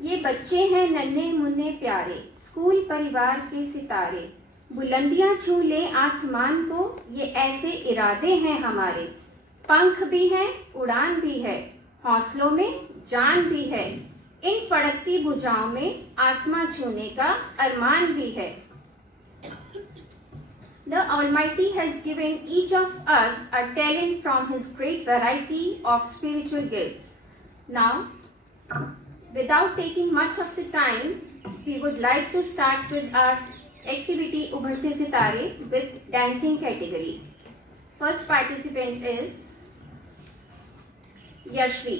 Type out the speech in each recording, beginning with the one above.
ये बच्चे हैं नन्हे मुन्ने प्यारे, स्कूल परिवार के सितारे, बुलंदियां छू ले आसमान को, ये ऐसे इरादे हैं हमारे। पंख भी हैं, उड़ान भी है, हौसलों में जान भी है, इन फड़कती भुजाओं में आसमां छूने का अरमान भी है। The Almighty has given each of us a talent from His great variety of spiritual gifts. Now, without taking much of the time, we would like to start with our activity Ubharte Sitare with dancing category. First participant is Yashvi.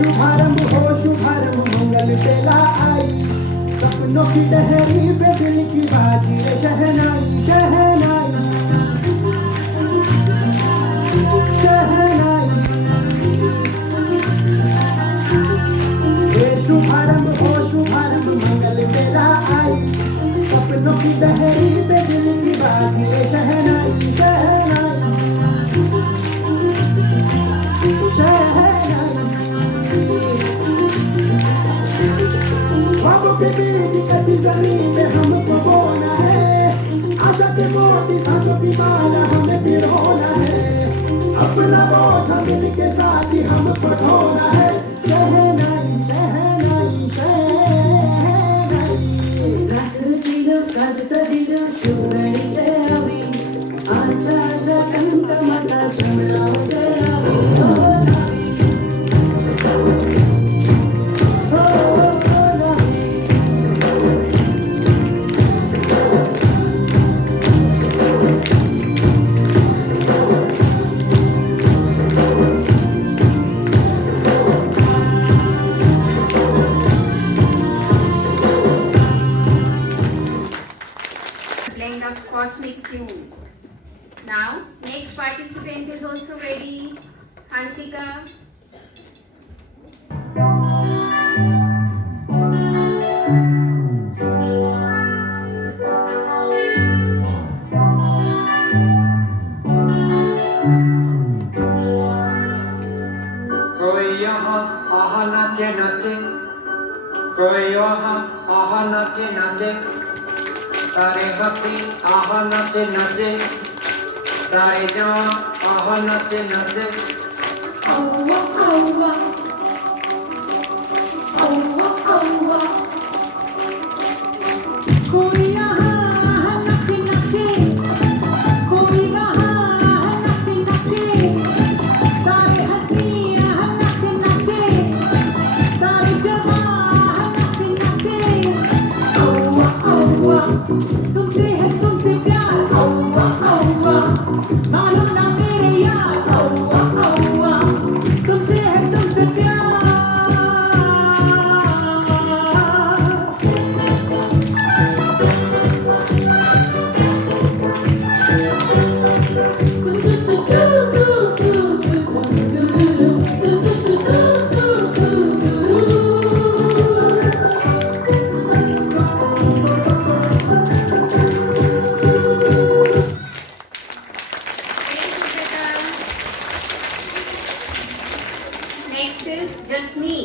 शुभारंभ हो शुभारंभ मंगल बेला आई, सपनों की लहरी पे दिल की बाजी रे शहनाई शहनाई शहनाई। ये शुभारंभ हो शुभारंभ मंगल बेला आई, सपनों की लहरी पे दिल की बाजी रे शहनाई शहनाई ख्वाबों के बीच कटी जमीन में हमको बोना है, आशा के मोती सांसों की माला हमें पिरोना है, अपना बोझ दिल के साथ ही हमको ढोना है। शहनाई शहनाई शहनाई रासुजीलो साध सजीलो शुभणी चरावी, आजा आजा टमटमाटा शमणाव चरावी Cosmic tune. Now, next participant is also ready. Hansika. नाचे नाचे, कोई आहा आहा नाचे नाचे, सारे हंसी आहा नाचे नाचे, सारे जवान आहा नाचे नाचे। औवा औवा औवा औवा, कोई यहाँ नाचे नाचे, कोई यहाँ नाचे नाचे, सारे हंसी यहाँ नाचे नाचे, सारे जवान नाचे नाचे। औवा औवा, तुमसे है तुमसे प्यार, औवा औवा, मानो ना मेरे यार, औवा औवा, तुमसे है तुमसे प्यार। Next is just me.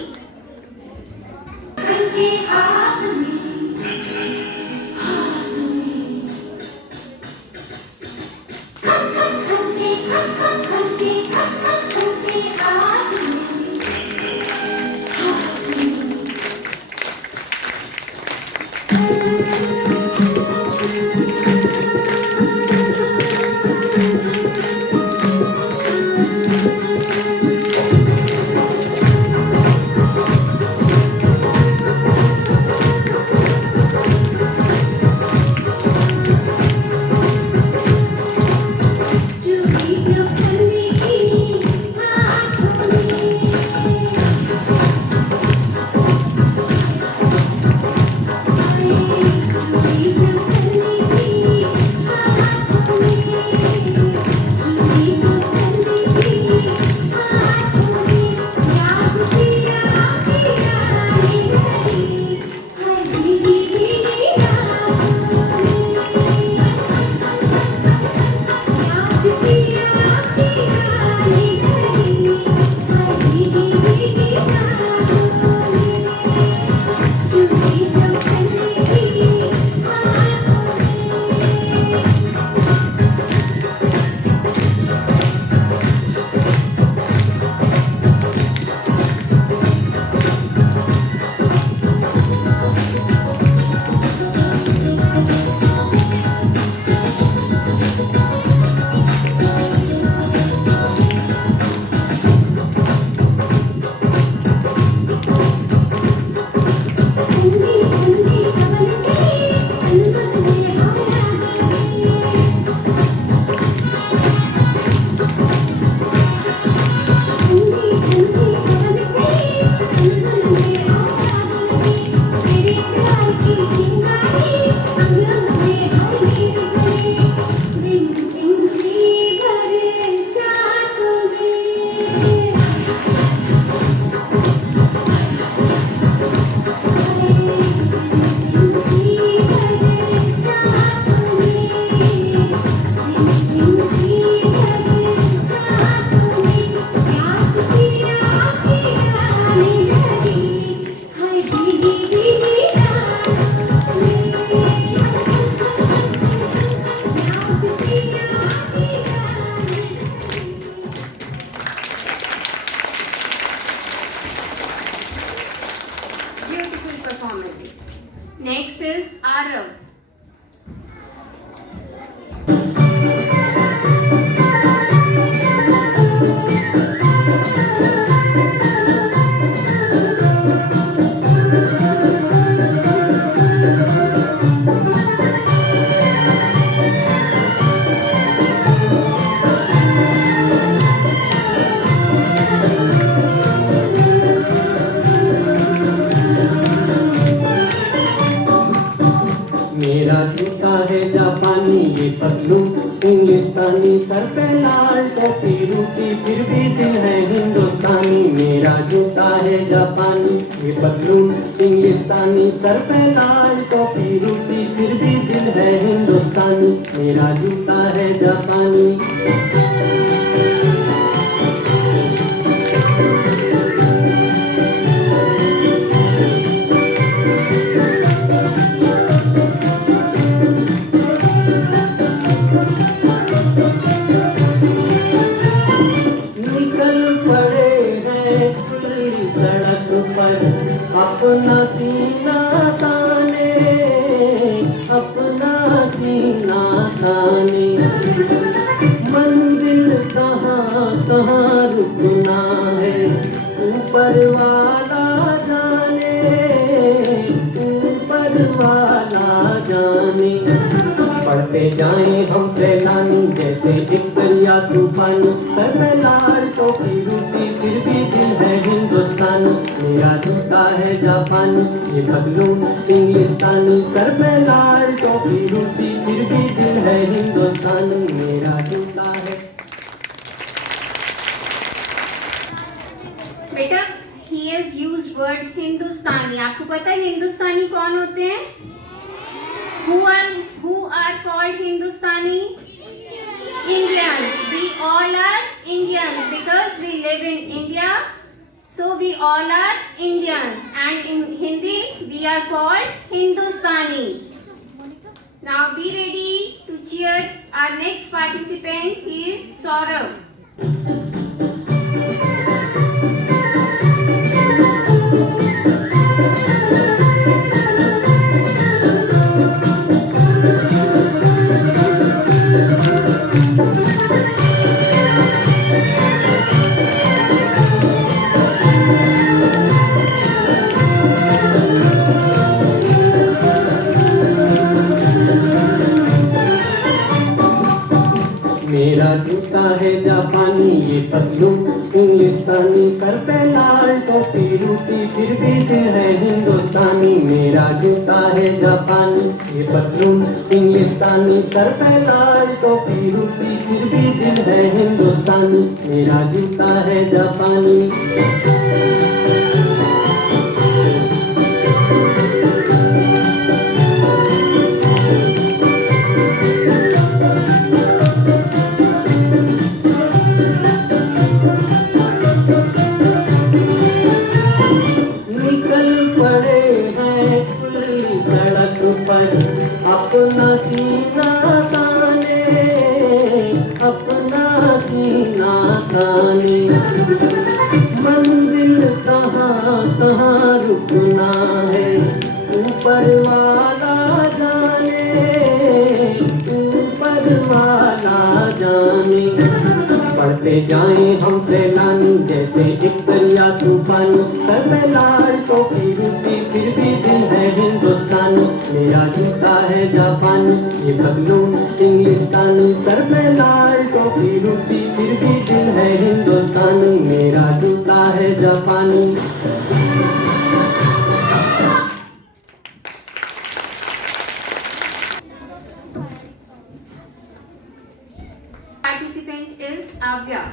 Performance. Next is Arav. मेरा जूता है जापानी ये पतलू इंग्लिस्तानी, सर पे लाल टोपी रूसी फिर भी दिल है हिंदुस्तानी। मेरा जूता है जापानी ये पतलू इंग्लिस्तानी, सर पे लाल टोपी रूसी फिर भी दिल है हिंदुस्तानी। मेरा जूता है जापानी। अपना सीना ताने, अपना सीना ताने, मंजिल कहाँ कहाँ रुकना है, ऊपर वाला जाने, ऊपर वाला जाने। पढ़ते जाएं हम सैलानी जैसे एक दरिया तूफान, सर में लाल टोपी रूसी फिर भी दिल है हिंदुस्तानी। मेरा जूता है जापानी, ये पतलून इंग्लिस्तानी, सर में लाल टोपी रूसी फिर भी दिल है हिंदुस्तानी। मेरा जूता है। बेटा he has used word हिंदुस्तानी। आपको पता है हिंदुस्तानी कौन होते हैं? Who are called Hindustani? Indians. We all are Indians because we live in India. So we all are Indians. And in Hindi we are called Hindustani. Now be ready to cheer our next participant. He is Saurabh. मेरा जूता है जापानी, ये पतलून इंग्लिस्तानी, sir पे लाल टोपी रूसी फिर भी दिल है हिंदुस्तानी। मेरा जूता है जापानी, ये पतलून इंग्लिस्तानी, सर पे लाल टोपी रूसी फिर भी दिल है हिंदुस्तानी। मेरा जूता है जापानी। अपना सीना ताने, अपना सीना ताने, मंजिल कहाँ कहाँ रुकना है, ऊपर वाला जाने, ऊपर वाला जाने। पढ़ते जाएं हम सैलानी जैसे एक दरिया तूफान, सर में लाल टोपी रूसी फिर भी दिल है हिंदुस्तानी। मेरा जूता है जापानी, ये पतलून इंग्लिस्तानी, सर में लाल टोपी रूसी फिर भी दिल है हिंदुस्तानी। मेरा जूता है जापानी। Participant is Avya.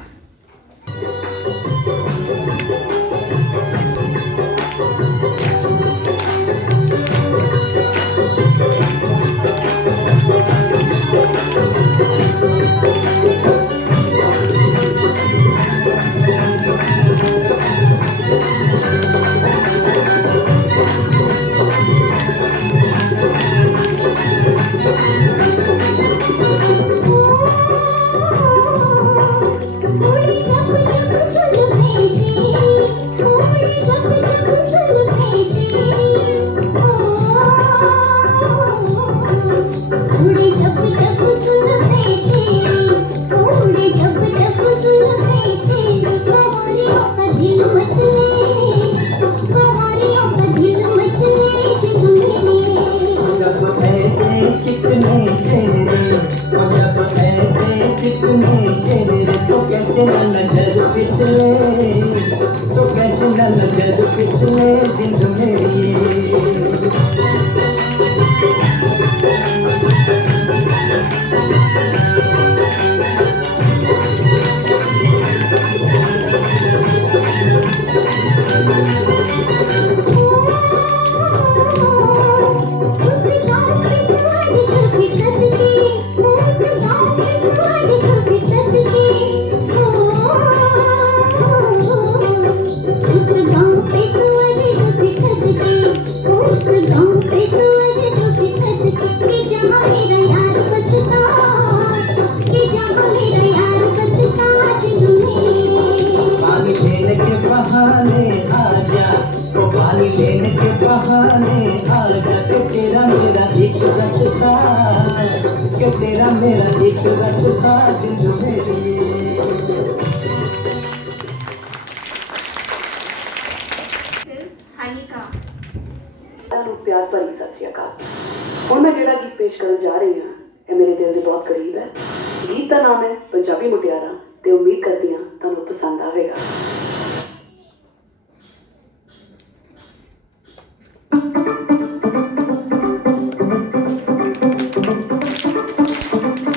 तो कैसे न नजर किसने जिंद मेरी। चैन के बहाने आ जाते तेरा मेरा एक रास्ता कि तेरा मेरा एक रास्ता जिंदगी This is Hanika. ਨੂੰ ਪਿਆਰ ਭਰੀ ਸਤਿ ਸ਼੍ਰੀ ਅਕਾਲ। ਹੁਣ ਮੈਂ ਜਿਹੜਾ ਗੀਤ ਪੇਸ਼ ਕਰਨ ਜਾ ਰਹੀ ਹਾਂ ਇਹ ਮੇਰੇ ਦਿਲ ਦੇ ਬਹੁਤ ਕਰੀਬ ਹੈ। ਗੀਤ ਦਾ ਨਾਮ ਹੈ ਪੰਜਾਬੀ ਮੁਟਿਆਰਾਂ ਤੇ ਉਮੀਦ ਕਰਦੀ ਹਾਂ ਤੁਹਾਨੂੰ ਪਸੰਦ ਆਵੇਗਾ।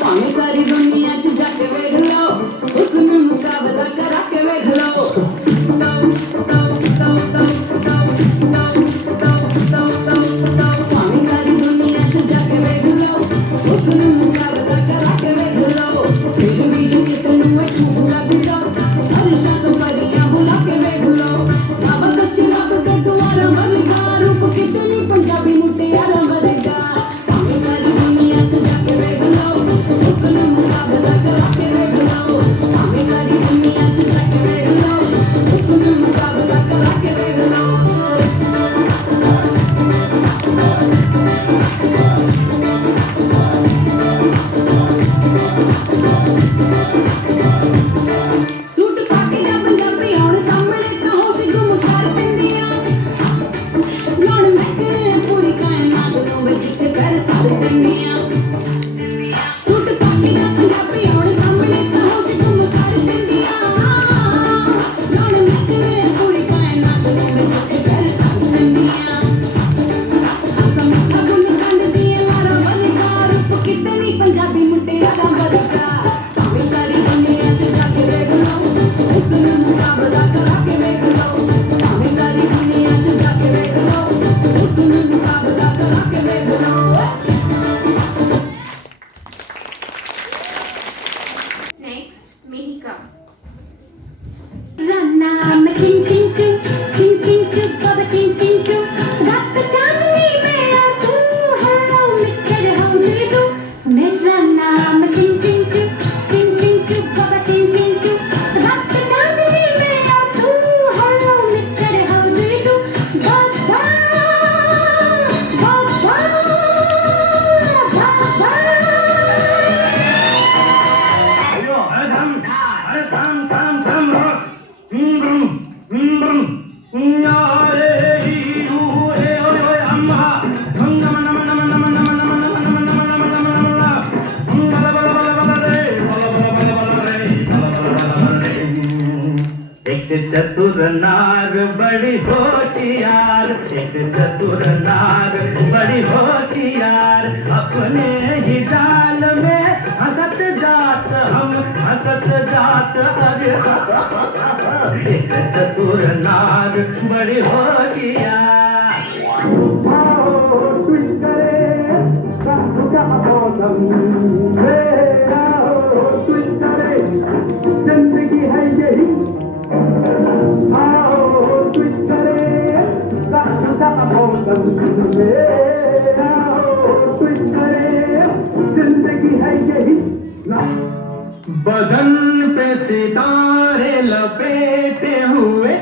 ਭਾਵੇਂ ਸਾਰੀ ਦੁਨੀਆ 'ਚ ਜਾ ਕੇ ਵੇਖ ਲਓ ਉਸ ਨੂੰ ਮੁਕਾਬਲਾ ਕਰਾ ਕੇ ਵੇਖ ਲਓ ਭਾਵੇਂ ਸਾਰੀ ਦੁਨੀਆ 'ਚ ਜਾ ਕੇ ਵੇਖ ਲਓ ਉਸ ਨੂੰ ਮੁਕਾਬਲਾ ਕਰਾ ਕੇ ਵੇਖ ਲਓ ਫਿਰ ਵੀ ਜੇ ਕਿਸੇ ਨੂੰ ਇਹ ਝੂਠ ਲੱਗ ਜਾ ਅਰਸ਼ਾਂ ਤੋਂ ਪਰੀਆਂ ਬੁਲਾ ਕੇ ਵੇਖ ਲਓ ਰੱਬ ਸੱਚੀ ਰੱਬ ਦੇ ਦੁਆਰਾ ਵਰਗਾ ਰੂਪ ਕਿਤਨੀ ਪੰਜਾਬੀ ਮੁਟਿਆਰਾਂ ਵਰਗਾ ਭਾਵੇਂ ਸਾਰੀ ਦੁਨੀਆ 'ਚ ਜਾ ਕੇ ਵੇਖ ਲਓ ਉਸ ਨੂੰ ਮੁਕਾਬਲਾ ਕਰਾ ਕੇ ਵੇਖ ਲਓ ਭਾਵੇਂ ਸਾਰੀ ਦੁਨੀਆ 'ਚ ਜਾ ਕੇ ਵੇਖ ਲਓ ਉਸ ਨੂੰ ਮੁਕਾਬਲਾ ਕਰਾ ਕੇ ਵੇਖ ਲਓ ਸੂਟ ਪਾ ਕੇ ਜਾਂ ਪੰਜਾਬੀ ਆਉਣ ਸਾਹਮਣੇ ਤਾਂ ਹੋਸ਼ ਗੁੰਮ ਕਰ ਦਿੰਦੀਆਂ ਲੋੜ ਮੱਕਣੇ ਪੂਰੀ ਕਾਇਨਾਤ ਨੂੰ ਵਿੱਚ ਜਿੱਥੇ ਪੈਰ ਧਰ ਦਿੰਦੀਆਂ ਸੂਟ ਪਾ ਕੇ ਜਾਂ ਪੰਜਾਬੀ ਆਉਣ ਸਾਹਮਣੇ ਤਾਂ ਹੋਸ਼ ਗੁੰਮ ਕਰ ਦਿੰਦੀਆਂ ਲੋੜ ਮੱਕਣੇ ਪੂਰੀ ਕਾਇਨਾਤ ਨੂੰ ਵਿੱਚ ਜਿੱਥੇ ਪੈਰ ਧਰ ਦਿੰਦੀਆਂ ਅਸਾਂ ਮਿੱਠਾ ਗੁੱਲ ਕੰਢਦੀ ਲਾਰਾ ਵਰਗਾ ਰੂਪ ਕਿਤਨੀ ਪੰਜਾਬੀ ਮੁਟਿਆਰਾਂ ਵਰਗਾ ਭਾਵੇਂ ਸਾਰੀ ਦੁਨੀਆ 'ਚ ਜਾ ਕੇ ਵੇਖ ਲਓ ਉਸ ਨੂੰ ਮੁਕਾਬਲਾ ਕਰਾ ਕੇ ਵੇਖ ਲਓ ਭਾਵੇਂ ਸਾਰੀ ਦੁਨੀਆ 'ਚ ਜਾ ਕੇ ਵੇਖ ਲਓ ਉਸ ਨੂੰ ਮੁਕਾਬਲਾ ਕਰਾ ਕੇ ਵੇਖ ਲਓ Next, Mihika. Ranna, I'm a king, king, king, Baba king, king, Rap Jamni, mera tu hai, mither hum tu. Mera naam king, king, Baba king, Rap Jamni, mera tu hai, mither hum tu. Baba, Baba, Baba. अयो अरे थम थम रोक यारे ही ए ओए अम्मा नम नम नम नम नम नम नम नम नम नम नम बला बला बला रे बला बला रे एक चतुर नाग बड़ी होशियार एक चतुर नाग बड़ी होशियार अपने ही जाल में हंसत जात हम हंसत जात अरे एक चतुर नाग बड़ी होशियार आओ ट्विट करे का मौसम रे आओ ट्विट करे जिंदगी है यही आओ ट्विट करे का मौसम रे आओ ट्विट करे जिंदगी है यही बदन पे सितारे लपेटे हुए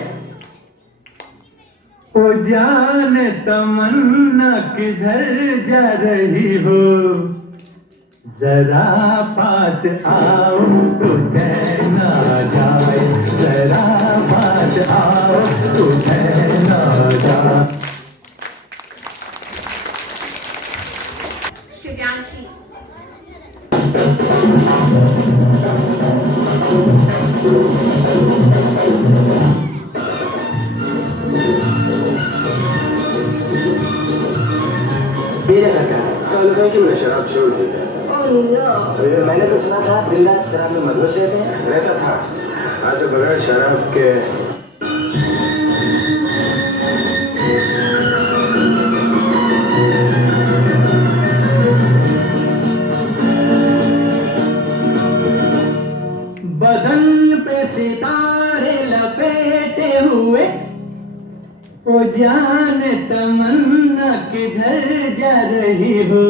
ओ जान तमन्ना किधर जा रही हो जरा पास आओ तो चैन आ जाए जरा पास आओ तो चैन आ जाए Shivyanshi. कि मैं शराब छोड़ दी मैंने तो सुना था दिन रात शराब में मदहोश रहता था आज तो बगैर शराब के बदन पे सितारे लपेटे हुए ओ जान तमन्ना किधर जा रही हो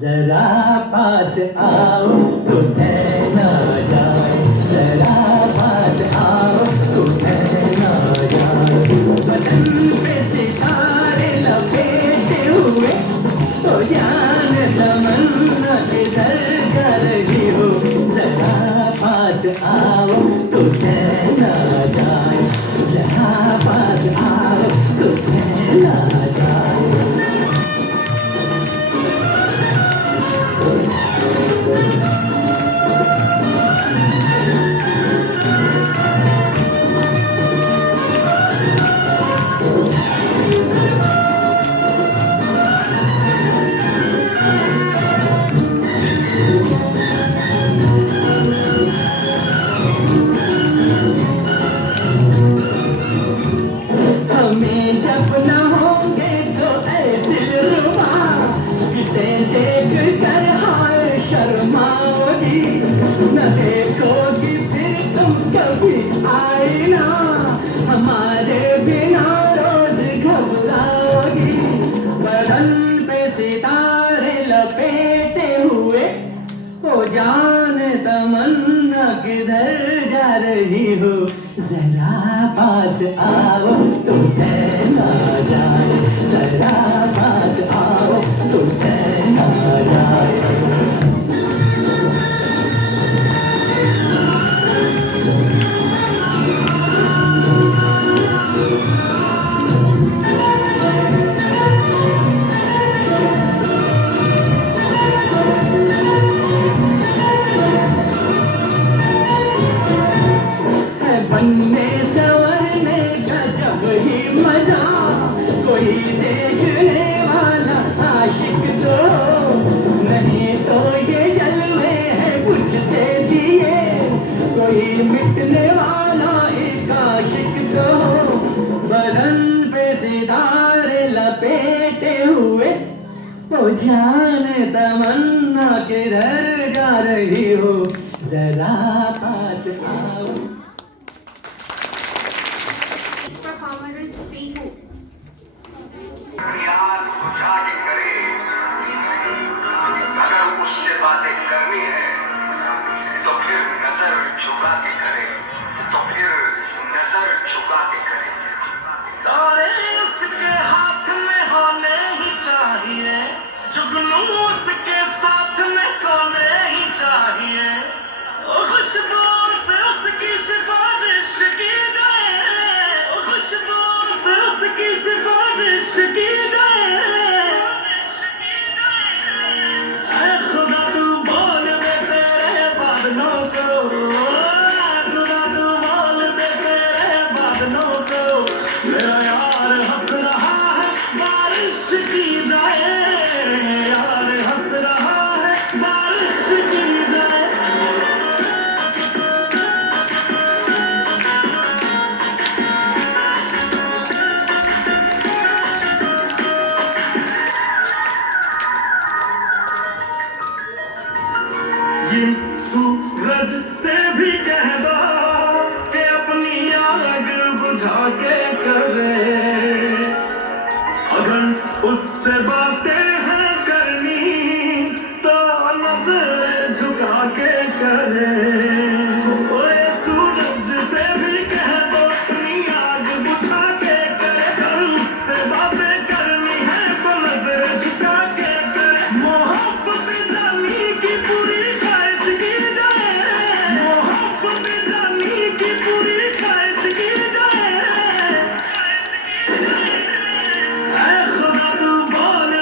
जरा पास आओ तो चैन आ जाए जरा पास आओ तो चैन आ जाए बदन ना जाए। हमें जब न होंगे तो ऐसे रुबा, किसे देख कर हाय शर्माओगी, न देखोगी फिर तुम कभी आईना, हमारे बिना रोज घबराओगी। बदन पे सितारे लपेटे हुए, ओ जान तमन्ना किधर जा रही हो, जरा पास आओ तुझे ना जाए, जरा पास आओ तुझे ना जाए। बनने संवरने का जब ही मजा, कोई देखने वाला आशिक तो, नहीं तो ये जलवे है बुझते दिए, कोई मिटने वाला एक आशिक तो। बदन पे सितारे लपेटे हुए, ओ जाने तमन्ना किधर जा रही हो, जरा पास आओ। Performer is Srihu. याद बुझा के करे, अगर उससे बातें करनी है तो फिर नजर झुका के करे, तो फिर नजर झुका के करे। तारे उसके हाथ में होने ही चाहिए, जुगनू उसके साथ में सोने ही चाहिए, ओ खुशबू से उसकी सिफारिश की जाए, ओ खुशबू से उसकी सिफारिश की जाए। ऐ खुदा तू बोल दे तेरे बादलों को, खुदा तू बोल दे तेरे बादलों को, मेरा यार हंस रहा है बारिश की जाए, यार हंस रहा है बारिश की जाए। ये सूरज से भी कह दो कि अपनी आग बुझा के करे, अगर उससे बातें हैं करनी तो नजर झुका के करे। ओए सूरज से भी कह दो अपनी आग बुझा के करे, अगर उससे बातें करनी है तो नजर झुका के करे। मोहब्बत जानी की पूरी ख्वाहिश की जाए, मोहब्बत जानी की पूरी ख्वाहिश की जाए। ऐ खुदा तू बोल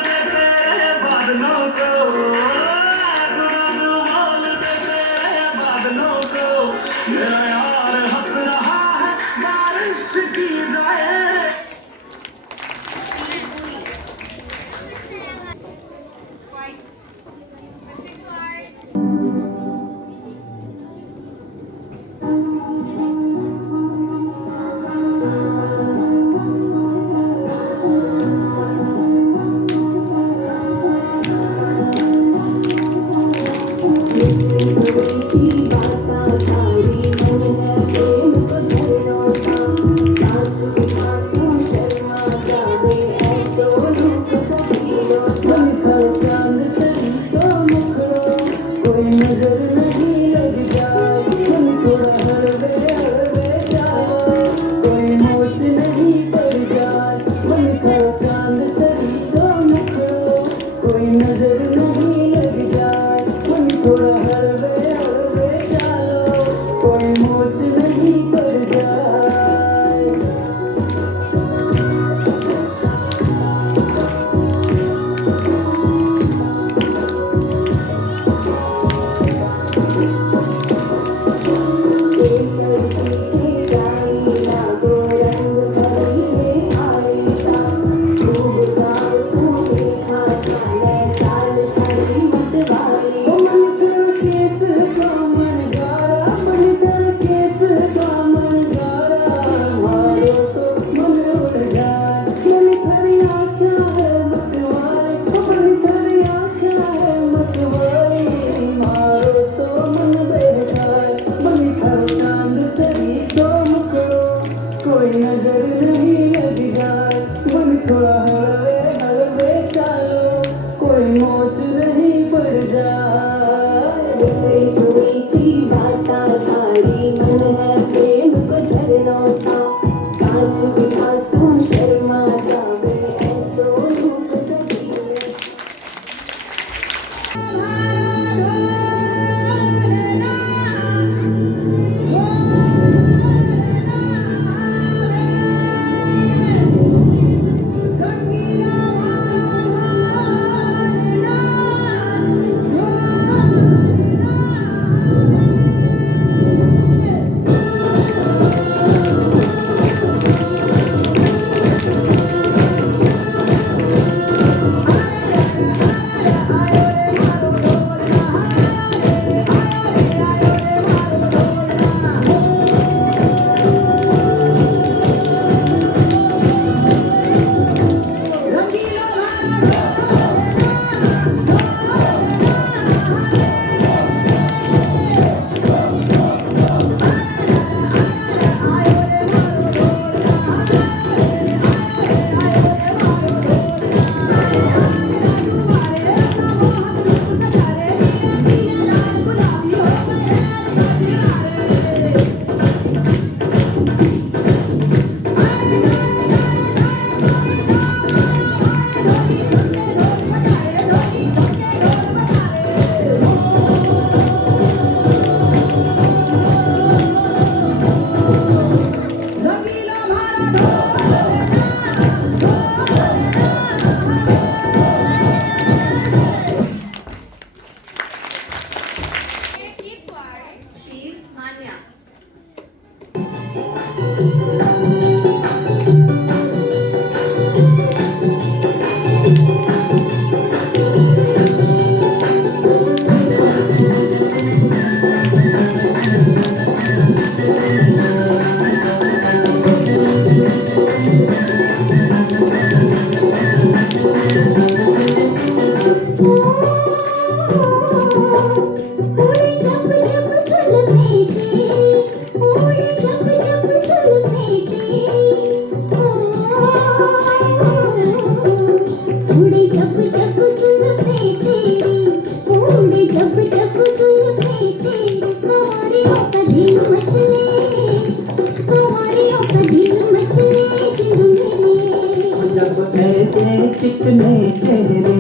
ऐसे चिकने चेहरे,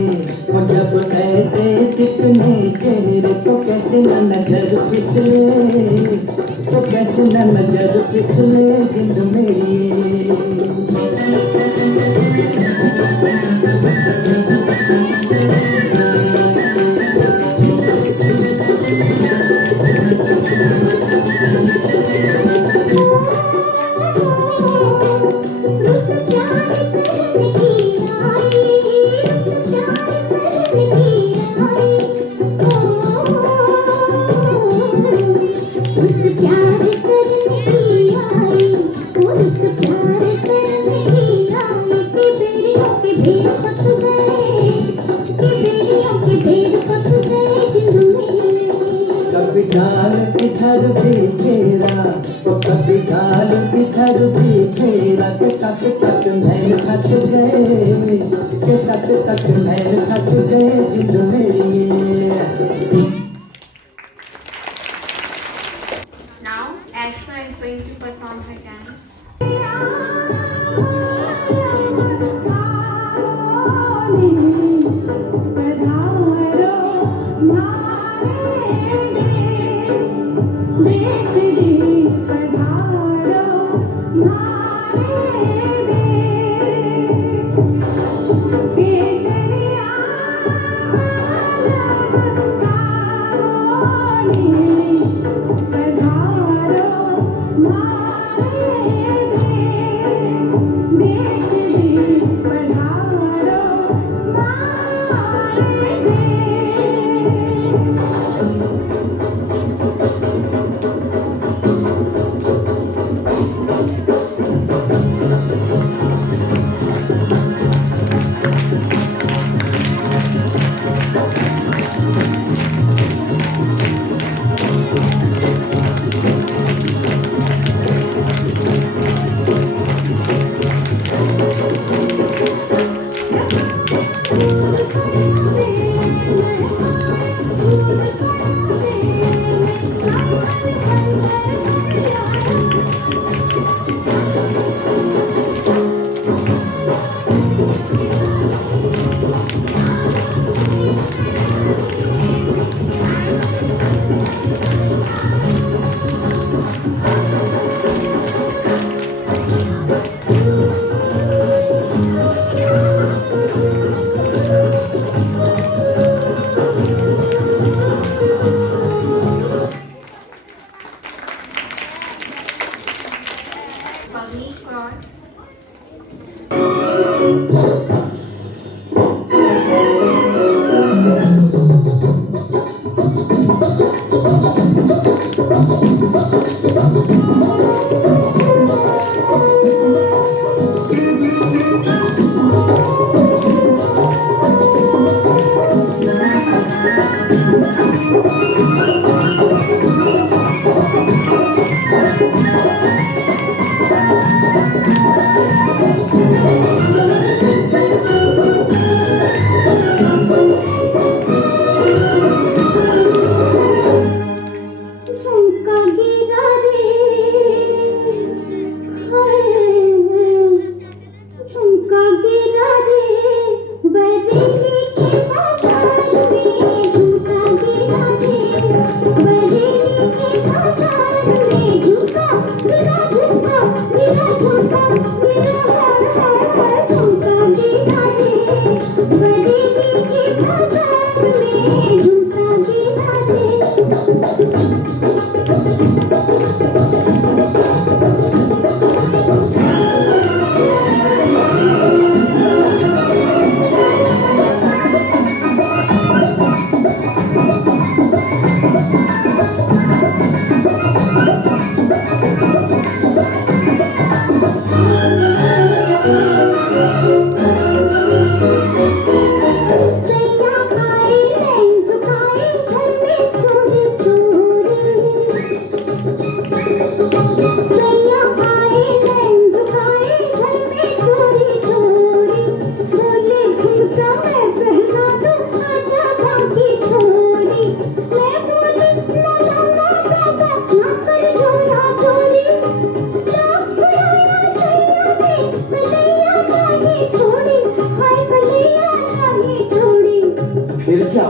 वो जब ऐसे चिकने चेहरे तो कैसे न नजर फिसले, तो कैसे न नजर फिसले जिंद मेरी। कभी ढाल किधर भी फेरा, तो कभी ढाल किधर भी फेरा, के तक तक नैन थक गए, के तक तक नैन थक गए जिंद मेरी। Now, Ashna is going to perform her dance. Pavneet Kaur.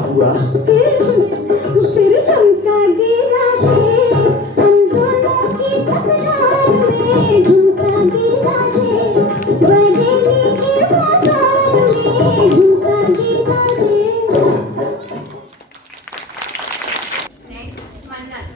हुआ? फिर झुमका गिरा है, हम दोनों की तकरार में झुमका गिरा है, बरेली की बाजार में झुमका गिरा है। Next, Mannat.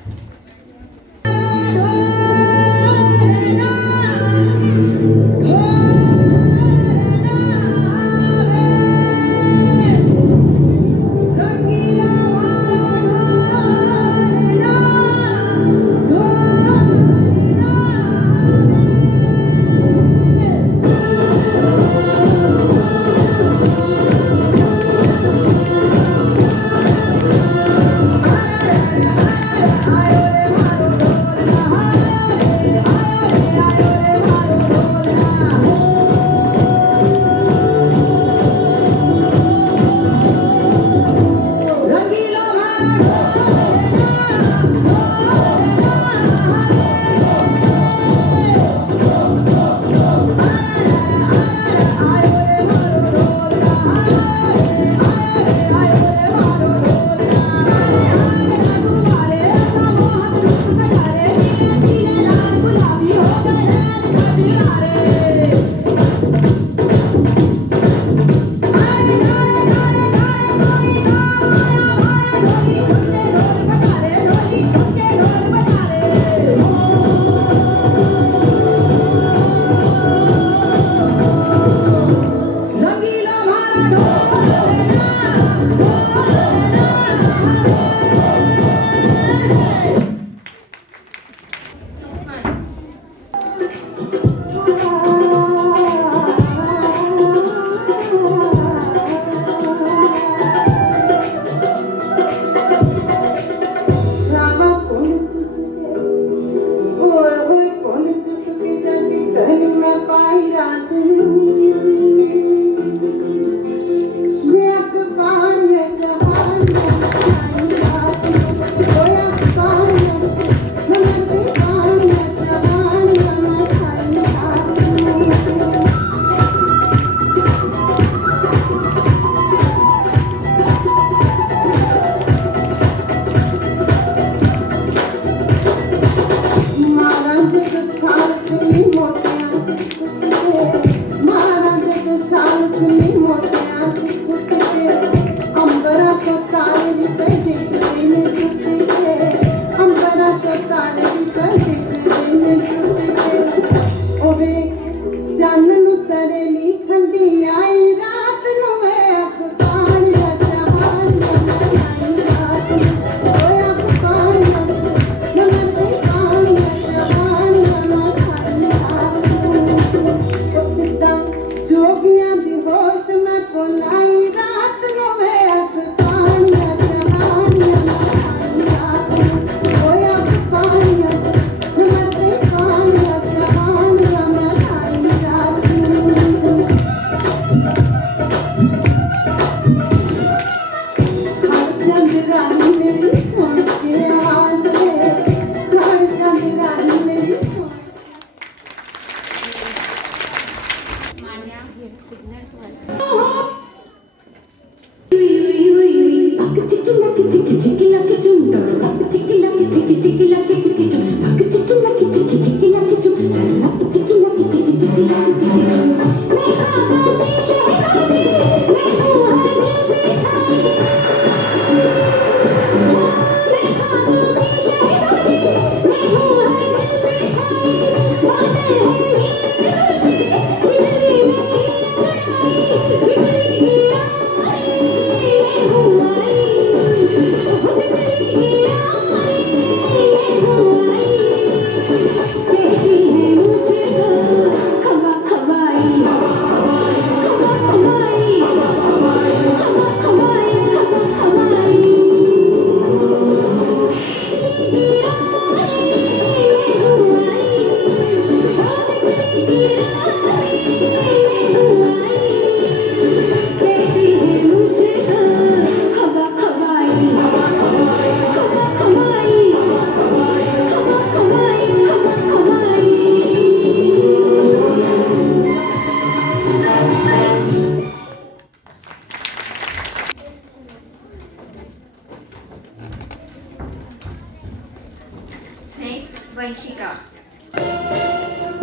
मरीचिका।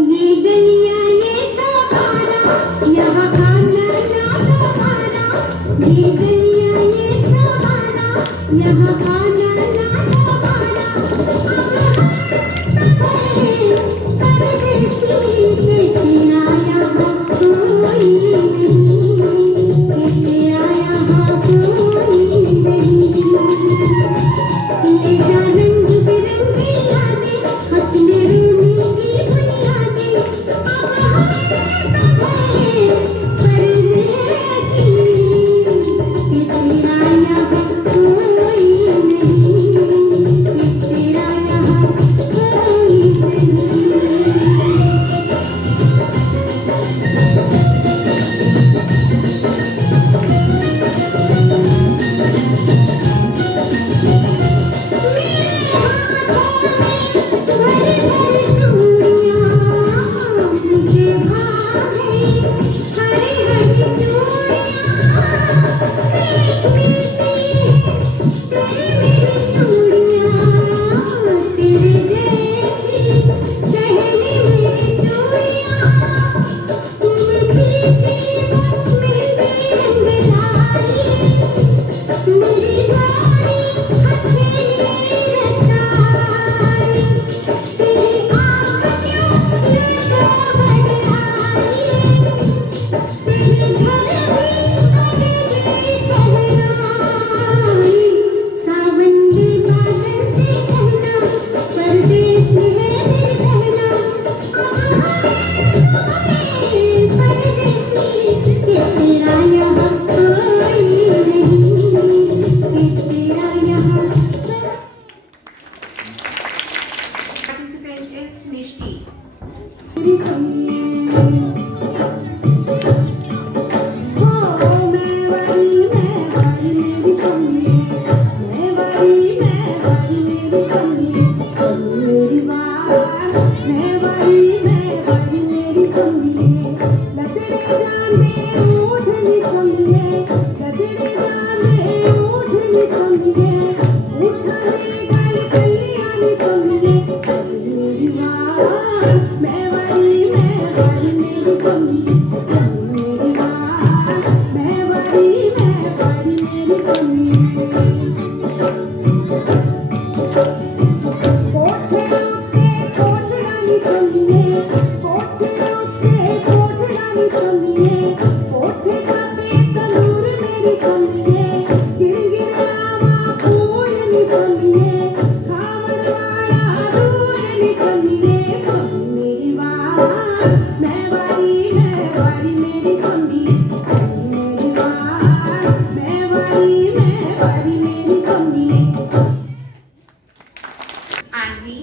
ये गलियां ये चौबारा यहाँ खाना ना चौबारा ये गलियां ये चौबारा यहाँ खाना ना चौबारा परदेसी के तेरा यहाँ कोई नहीं के तेरा यहाँ कोई नहीं ये रंग बिरंगी यादें हंसने रोने की बुनियादें परदेसी के तेरा यहाँ कोई नहीं के तेरा यहाँ कोई नहीं Participant is Mishti. Anvi.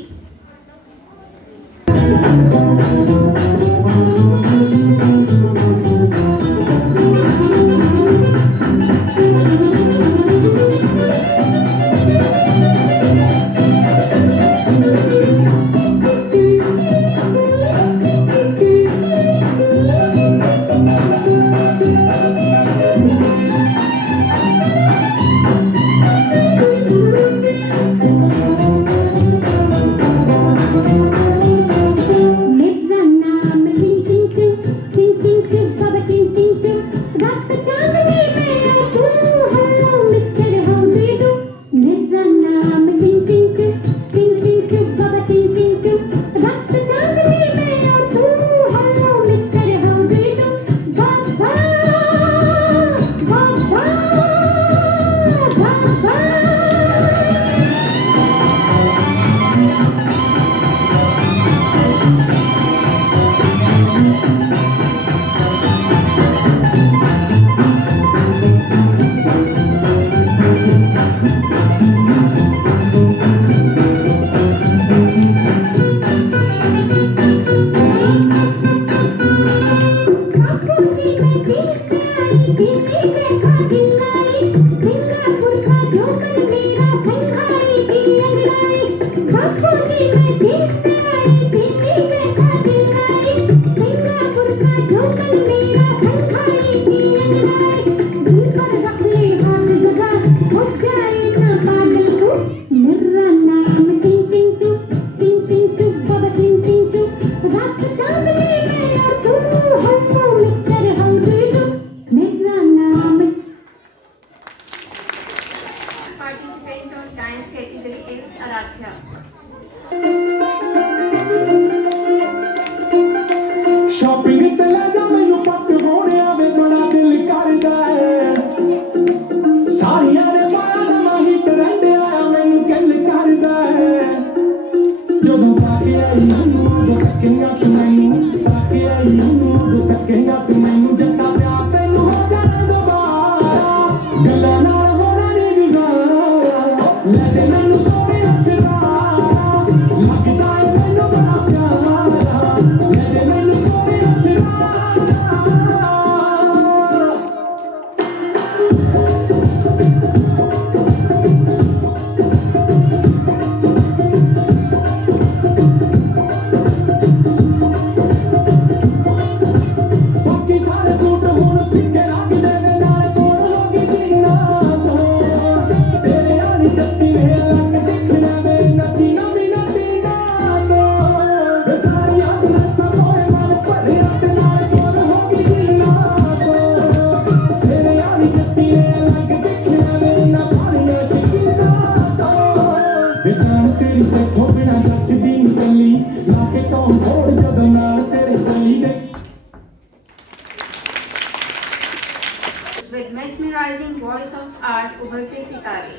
with mesmerizing voice of art उभरते सितारे.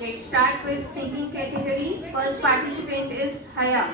Let's start with singing category. First participant is Haya.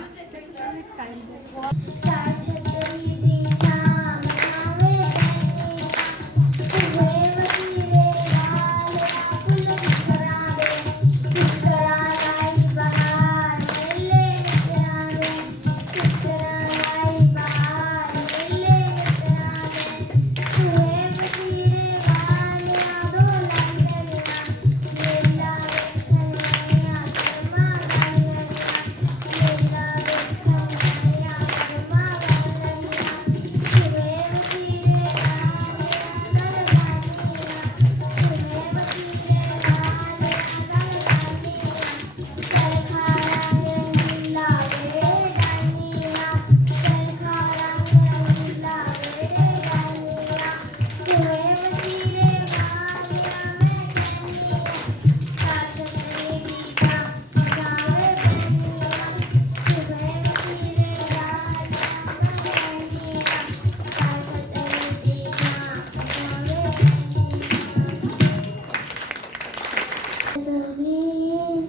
ज़मीन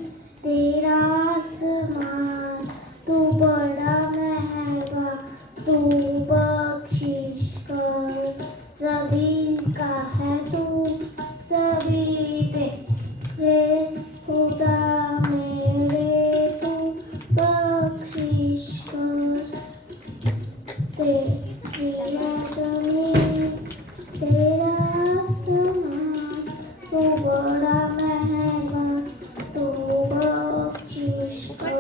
तेरा आसमान, तू बड़ा महंगा, तू बख्शिश कर, सभी का है तू, सभी तेरे खुदा मेरे, तू बख्शिश कर. तेरा ज़मीन तेरा आसमान, तू बड़ा महंगा, तू बख्शिश कर.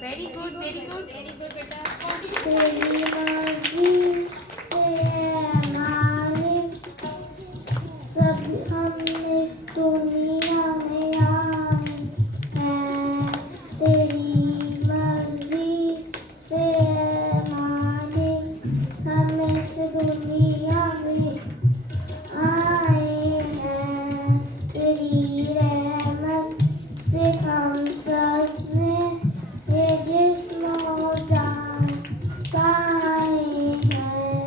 Very good, very good, very good, beta. तेरी मर्जी से है मालिक, सब हम इस दुनिया में आए हैं. तेरी मर्जी से है मालिक, हम इस दुनिया में आए हैं. तेरी रहमत से हम सब ने ये जिस्म और जान पाए हैं.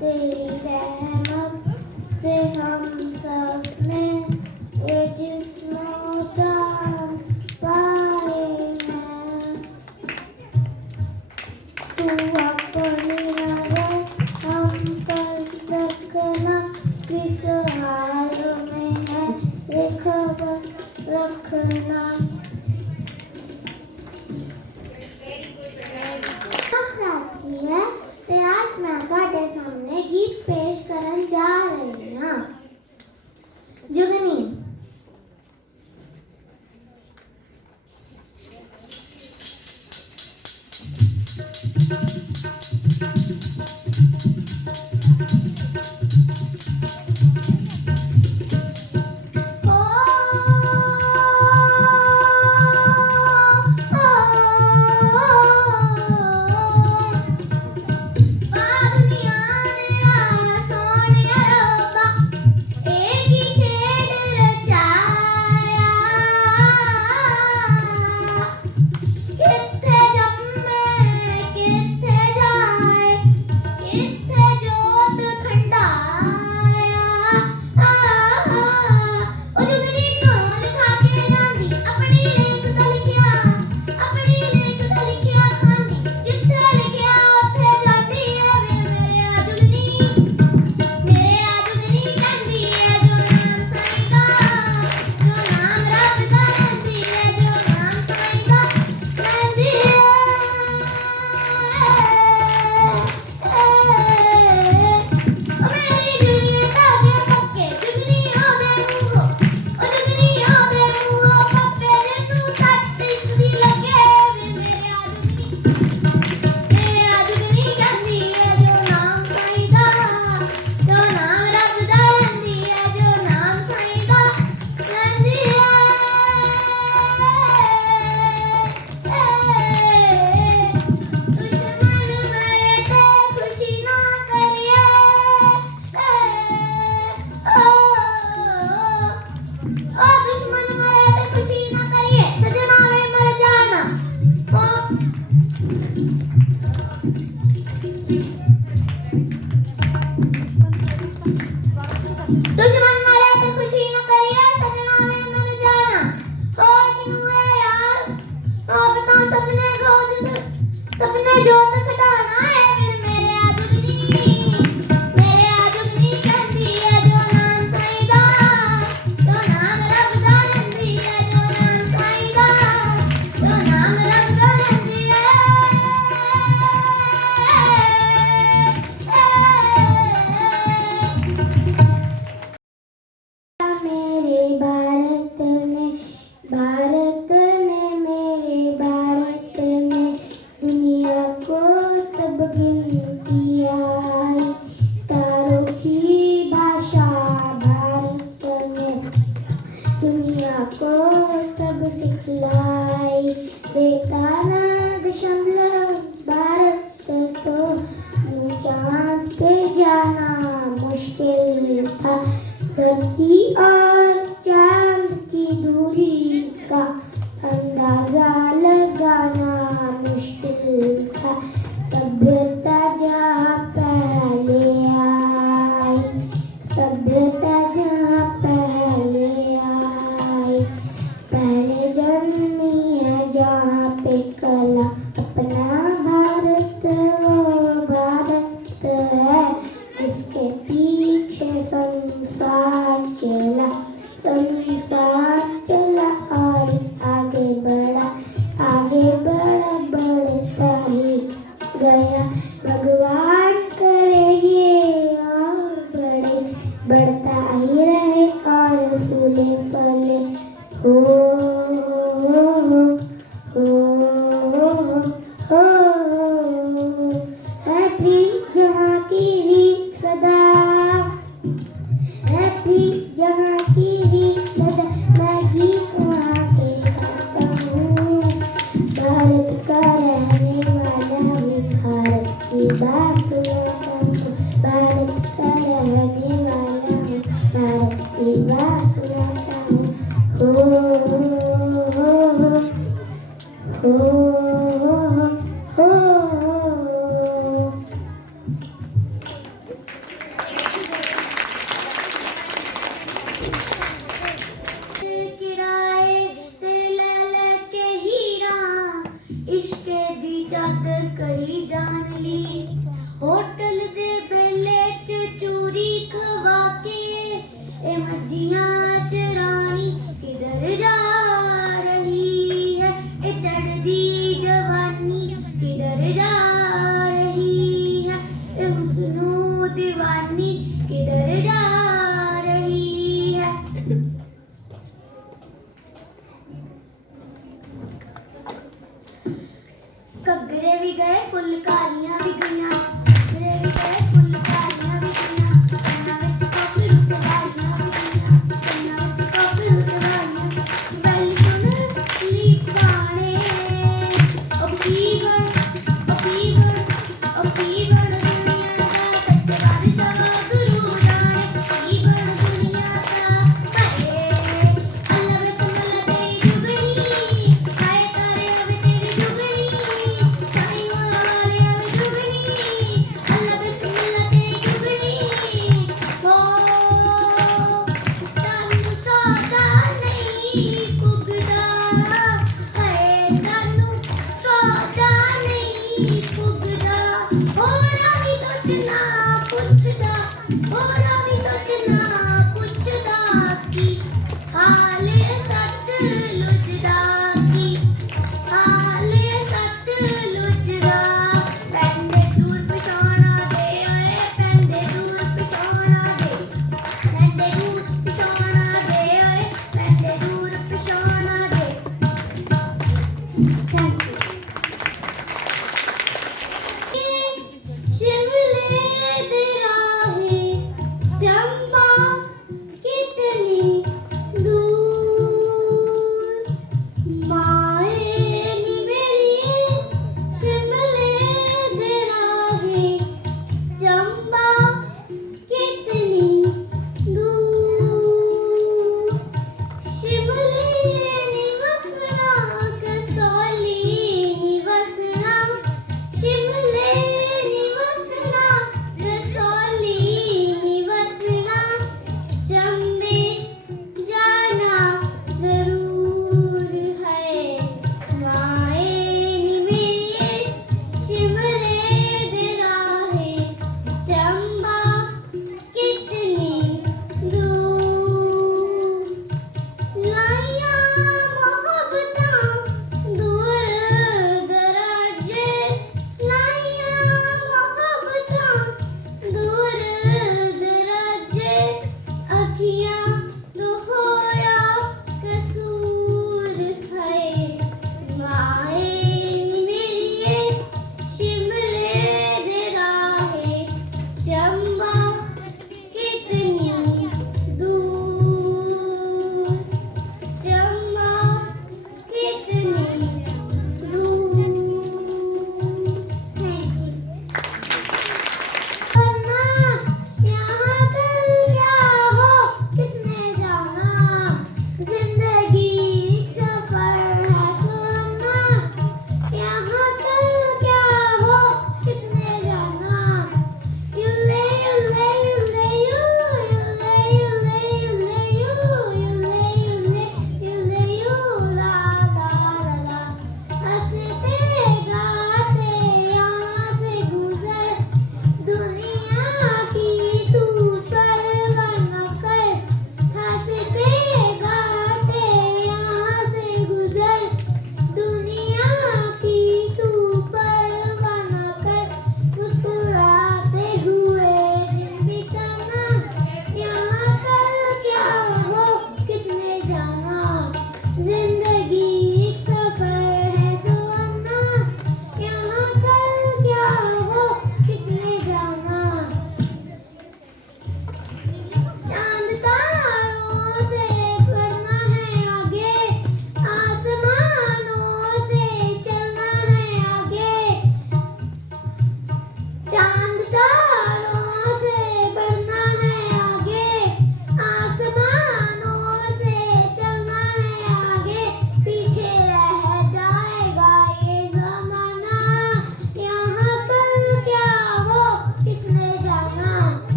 तेरी रहमत से हम सब ने ये जिस्म और जान पाए हैं. तू अपनी नजर हम पर रखना, किस हाल में है ये खबर रखना. राखी है ते आज मैं ਤੁਹਾਡੇ ਸਾਹਮਣੇ ਗੀਤ ਪੇਸ਼ ਕਰਨ ਜਾ ਰਹੀ ਹਾਂ. ਜੁਗਨੀ. ਓ दुश्मन मारे तो खुशी न करिए सजना में मर जाना और क्यों है यार मोहब्बतों सपने सपने जोत खटाना है मेरे आजुगनी चंदी है जो नाम साईदा जो नाम रब दा नंदी है जो नाम साईदा जो नाम रब दा नंदी मेरे भारत ने मेरे भारत ने दुनिया को तब गिनती आई तारों की भाषा भारत ने दुनिया को तब सिखलाई बेताना दशमलव भारत को चांद पे जाना मुश्किल था धरती और चांद की दूरी का अंदाजा लगाना मुश्किल था सभ्यता जहाँ पहले आई सभ्यता जहाँ पहले आई पहले जन्मी है जहाँ पे कला अपना भारत वो भारत है जिसके पीछे संसार चला और आगे बढ़ा बढ़ता ही गया भगवान करे ये और बढ़ता ही रहे और फूले फले हो हैप्पी जहाँ की भी सदा हैप्पी जहाँ की भी सदा मैं गीत वहाँ के गाता हूँ भारत का रहने वाला हूँ भारत की बात सुनाता हूँ भारत का रहने वाला हूँ भारत की बात सुनाता हूँ हो किराए के हीरा इश्क दी चादर करी जान ली होटल दे बेले च चूरी खवा के ए मजियां चरानी किधर जा रही है ए चढ़दी जवानी किधर जा रही है ए हुस्नो दीवानी किधर जा रही है घग्गरे भी गए फुलकारियां भी गईयां घग्गरे भी गए फुलकारियां भी गईयां कन्ना विच कोपी रुकवारियां भी गईयां कन्ना विच कोपी रुकवारियां गल सुन ली गाने ओ फीवर दुनिया का कटवार सब गुरु जाने फीवर दुनिया का हाय अल्लाह बिस्मिल्लाह तेरी जुगनी हाय तारे अब तेरी जुगनी साईं वाले अब जुगनी अल्लाह बिस्मिल्लाह तेरी जुगनी हो तानू सौदा नहीं पुगदा हाय तानू सौदा नहीं पुगदा होरा भी सोचना पुछदा होरा भी सोचना पुछदा की हाले सत लुचदा की हाले सत लुचदा पैंदे दूर पिछाना दे ओए पैंदे दूर पिछाना दे पैंदे दूर पिछाना दे ओए पैंदे दूर पिछाना दे थैंक यू शिमले दे राहे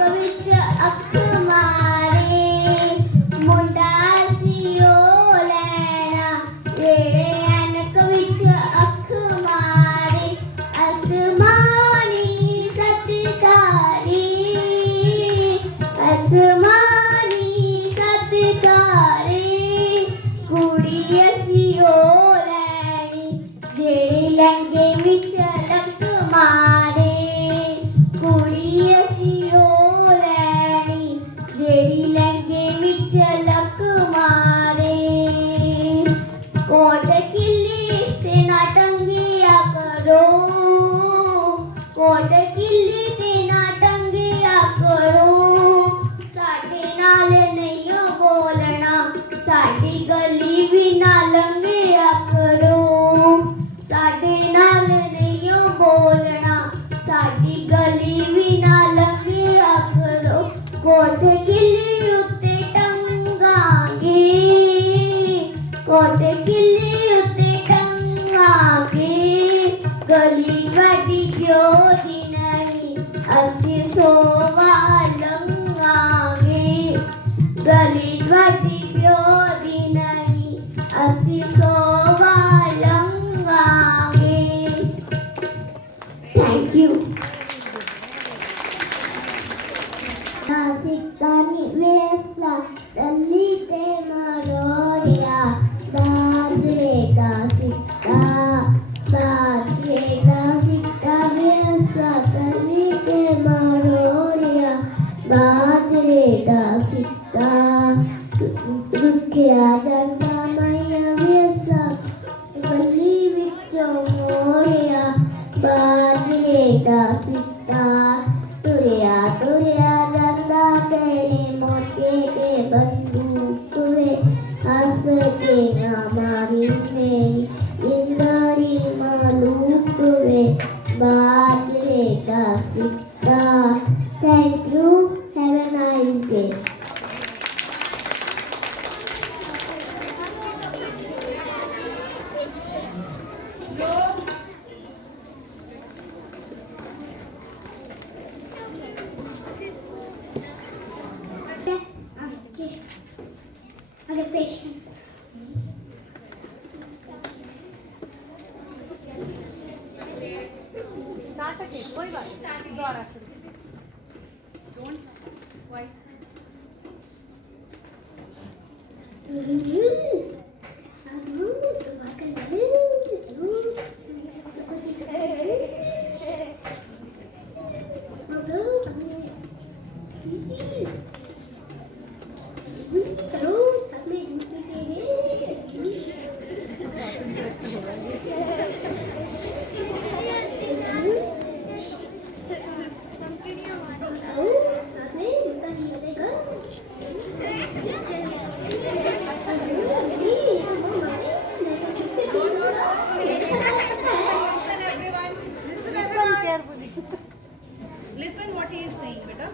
ਐਨਕ ਵਿੱਚ ਅੱਖ ਮਾਰੇ ਮੁੰਡਾ ਸੀ ਉਹ ਲੈਣਾ ਜਿਹੜੇ ਐਨਕ ਵਿੱਚ ਅੱਖ ਮਾਰੇ ਅਸਮਾਨੀ ਸਤਿਕਾਰੀ ਅਸਮਾਨੀ ਸਤਿਕਾਰੀ ਕੁੜੀ ਅਸੀਂ ਉਹ ਲੈਣੀ ਜਿਹੜੀ ਲਹਿੰਗੇ ਵਿੱਚ ਲੱਕ ਮਾਰੇ ਕੁੜੀ ਅਸੀਂ ਉਹ ਲੈਣੀ ਜਿਹੜੀ ਲਹਿੰਗੇ ਵਿੱਚ ਲੱਕ ਮਾਰੇ ਕੋਟ ਕਿੱਲੀ ਤੇ ਨਾ ਟੰਗਿਆ ਕਰੋ ਕੋਟ ਕਿੱਲੀ ਤੇ ਨਾ ਟੰਗਿਆ ਕਰੋ ਸਾਡੇ ਨਾਲ ਨਹੀਂ ਬੋਲਣਾ ਸਾਡੀ ਗਲੀ ਵੀ ਨਾ ਲੰਘਿਆ ਕਰੋ ਸਾਡੇ ਨਾਲ ਨਹੀਂ ਬੋਲਣਾ ਸਾਡੀ ਗਲੀ ਵੀ ਨਾ ਲੰਘਿਆ ਕਰੋ ਕੋਟ ਕਿੱਲੀ ਉੱਤੇ ਟੰਗਾਂਗੇ ਕੋਟ ਕਿੱਲੀ ਉੱਤੇ ਟੰਗਾਂਗੇ ਗਲੀ ਵੱਡੀ ਪਿਓ ਦੀ ਨਹੀਂ ਅਸੀਂ ਸੋਵਾ ਲੰਘਾਂਗੇ ਗਲੀ ਵੱਡੀ ਪਿਓ ਦੀ ਨਹੀਂ ਅਸੀਂ ਸੋਵਾ ਲੰਘਾਂਗੇ ਥੈਂਕ ਯੂ ਸਿੱਕਾਨੀ ਵੇਸਲਾ ਤੱਲੀ ਤੇ ਮਰੋੜਿਆ ਬਾਜਰੇ ਦਾ ਸਿੱਕਾ ਵੇਸਲਾ ਤੱਲੀ ਤੇ ਮਰੋੜਿਆ ਬਾਜਰੇ ਦਾ ਸਿੱਕਾ ਰੁਕਿਆ ਜਾਂਦਾ ਮਾਇਆ ਵੇਸਾ ਗਲੀ ਵਿੱਚੋਂ ਮੋੜਿਆ ਬਾਜਰੇ ਦਾ ਸਿੱਕਾ ਤੁਰਿਆ ਤੁਰਿਆ ਜਾਂਦਾ ਤੇਰੇ ਮੋਢੇ ਤੇ ਬੰਦੂਕ ਵੇ ਹੱਸ ਕੇ ਨਾ ਮਾਰੀ ਮੇਰੀ ਜ਼ਿੰਦਗੀ ਮਾਲੂਕ ਵੇ ਬਾਜਰੇ ਦਾ ਸਿੱਕਾ thank you have a nice day Other patient. Listen what he is saying, beta.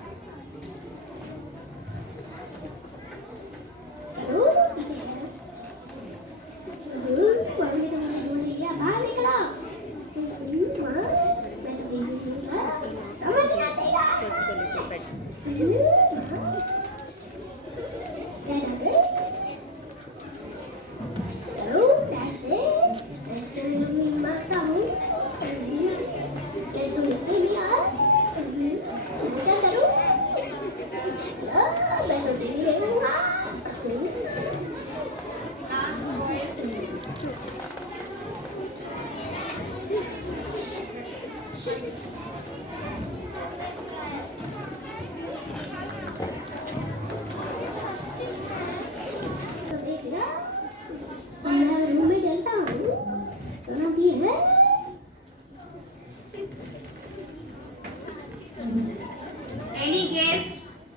Any guess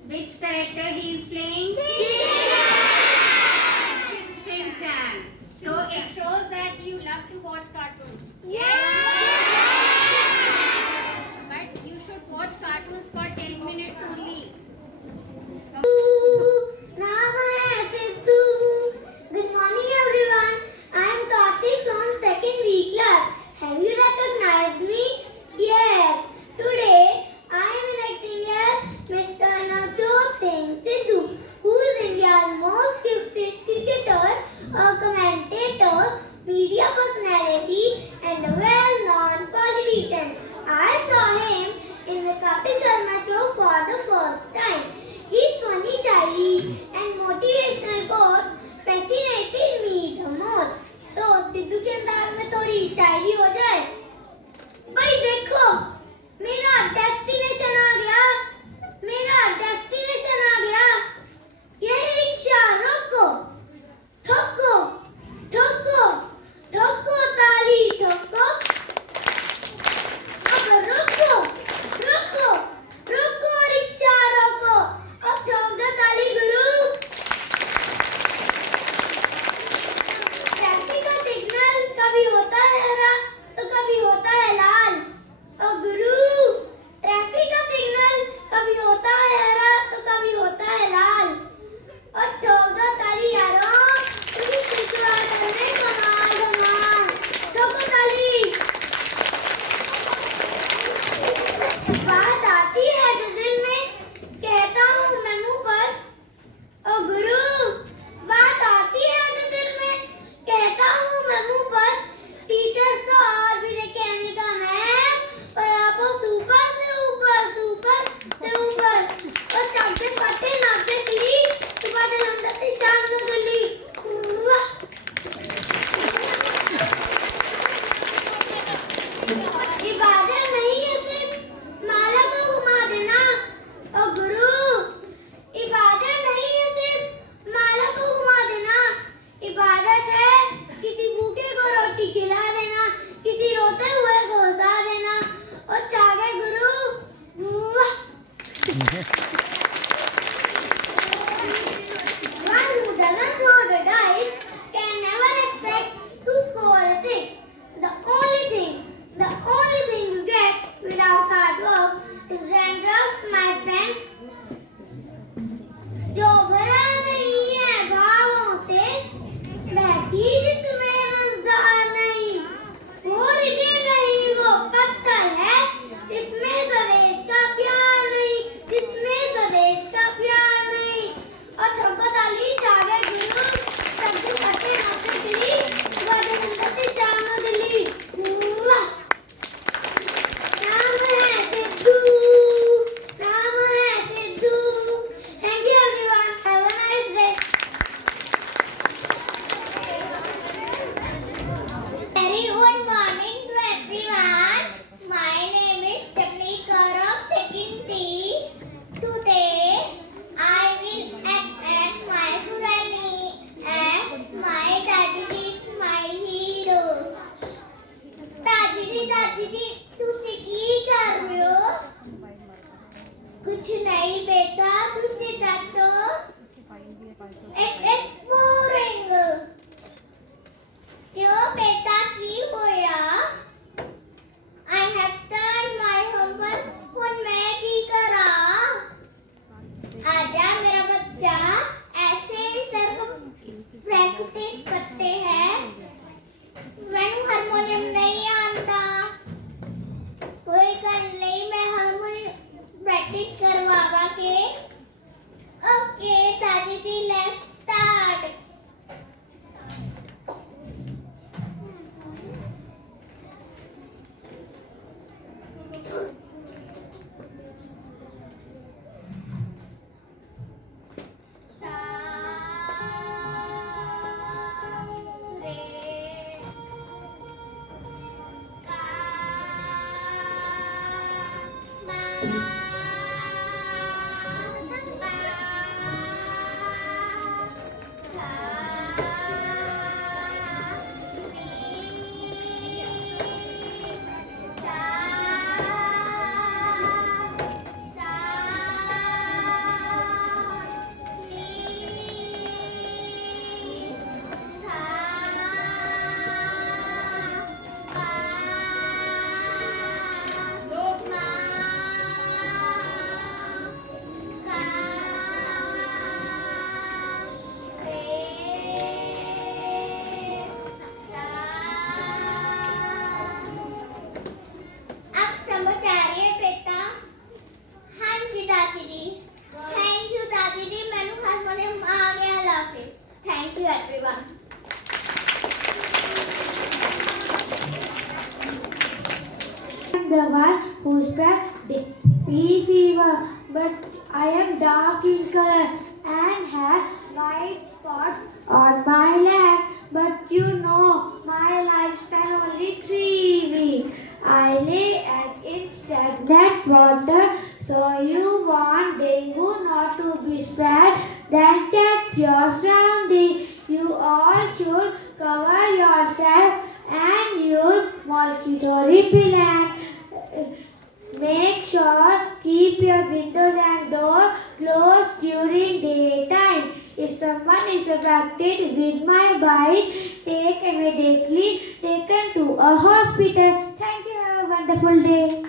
which character he is playing? Shin Chan. So it shows that you love to watch cartoons. But you should watch cartoons for 10 minutes only. Good morning everyone. I am Karthik from second week class. Have you recognized me? Yes. Today I am acting as Mr. Singh Sidhu, who is India's most gifted cricketer, a commentator, media personality, and a well-known politician. I saw him in the Kapil Sharma show for the first time. His funny shairi and motivational quotes fascinated me the most. तो सिद्धू के अंदाज में थोड़ी शायरी हो जाए। भाई देखो, मेरा डेस्टिनेशन आ गया, मेरा डेस्टिनेशन आ गया। ये रिक्शा रोको, ठोको, ठोको, ठोको ताली ठोको। अब रोको, रोको, रोको रिक्शा रोको। अब ठोक दो ताली गुरु। ट्रैफिक का सिग्नल कभी होता है हरा तो कभी होता है लाल। ओ गुरु, ट्रैफिक का सिग्नल कभी होता है हरा तो कभी होता है लाल। और ठोक दो ताली यारों, तुम सिसवा करने कमाल कमाल। ठोको ताली। बात आती है जो दिल में, कहता हूँ मैं मुंह पर। ओ गुरु, बात आती है जो दिल में, कहता हूँ मैं मुंह पर। टीचर्स तो और भी देखे अमेरिका में, पर आप हो सुपर से ऊपर, सुपर से ऊपर। और चाहते पाते नाचते दिल्ली, सुबह से लंदन से शाम को दिल्ली। वाह! इबादत नहीं है सिर्फ माला को घुमा देना। ओ गुरु, इबादत नहीं है सिर्फ माला को घुमा देना। इबादत है किसी भूखे को रोटी खिला देना, किसी रोते हुए को हंसा देना। और चाहे गुरु, वाह! One who doesn't roll the dice can never expect to score a six. The only thing you get without hard work is raindrops, my friend. जो भरा नहीं है भावों से, बहती जिसमें रज़्ज़ार नहीं। वो रिझे नहीं, वो पत्थर है जिसमें स्वदेश का प्यार नहीं, जिसमें स्वदेश का प्यार नहीं। और ठोको ताली जागे गुरु, सबसे फटे नाचते दिल्ली, बड़े नंदते जानो दिल्ली। वाह! नाम है सिद्धू, नाम है Sidhu. Thank you everyone. Have a nice day. Very good morning to everyone. My name is Stephanie Kaur of 2nd T. Today I will act as my granny and my daddy is my hero. दादी तुझसे की कर रहे हो? कुछ नहीं बेटा, तुझसे दसो। It is boring. क्यों बेटा की होया? I have done my homework. ਹੁਣ मैं की करा? आजा मेरा बच्चा, ऐसे सर को प्रैक्टिस करते हैं। मैंने हारमोनियम नहीं आता। कोई गल नहीं, मैं हारमोनियम प्रैक्टिस करवावा के। ओके दादी ji, let's start. everyone. I'm the one who spread dengue fever, but I am dark in color and have white spots on my leg. But you know, my lifespan only 3 weeks. I lay egg in stagnant water, so you want dengue not to be spread, then check your surrounding. You all should cover yourself and use mosquito repellent. Make sure keep your windows and doors closed during daytime. If someone is affected with my bite, take immediately taken to a hospital. Thank you. Have a wonderful day.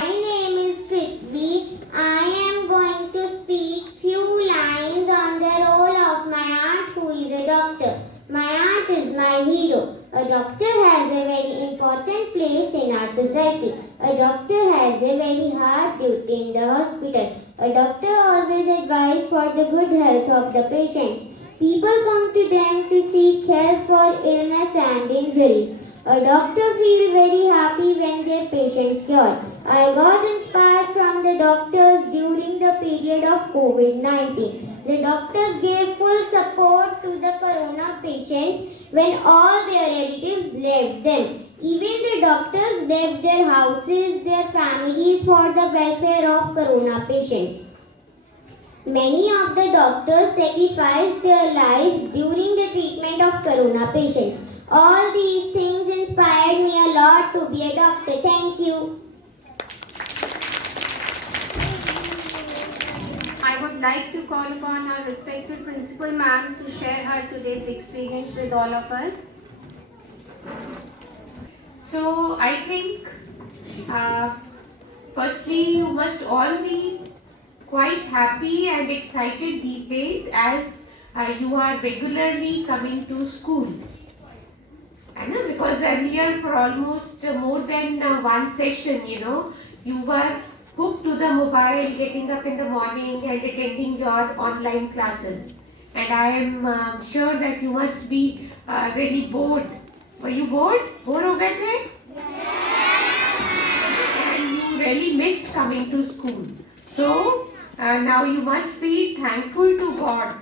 My name is Prithvi. I am going to speak few lines on the role of my aunt who is a doctor. My aunt is my hero. A doctor has a very important place in our society. A doctor has a very hard duty in the hospital. A doctor always advises for the good health of the patients. People come to them to seek help for illness and injuries. A doctor feels very happy when their patients cure. I got inspired from the doctors during the period of COVID-19. The doctors gave full support to the corona patients when all their relatives left them. Even the doctors left their houses, their families for the welfare of corona patients. Many of the doctors sacrificed their lives during the treatment of corona patients. All these things inspired me a lot to be a doctor. Thank you. I would like to call upon our respected principal ma'am to share her today's experience with all of us. So I think firstly you must all be quite happy and excited these days as you are regularly coming to school. I know, because earlier for almost more than one session, you were hooked to the mobile, getting up in the morning and attending your online classes. And I am sure that you must be really bored. Were you bored? Bore ho gaye the? And you really missed coming to school. So now you must be thankful to God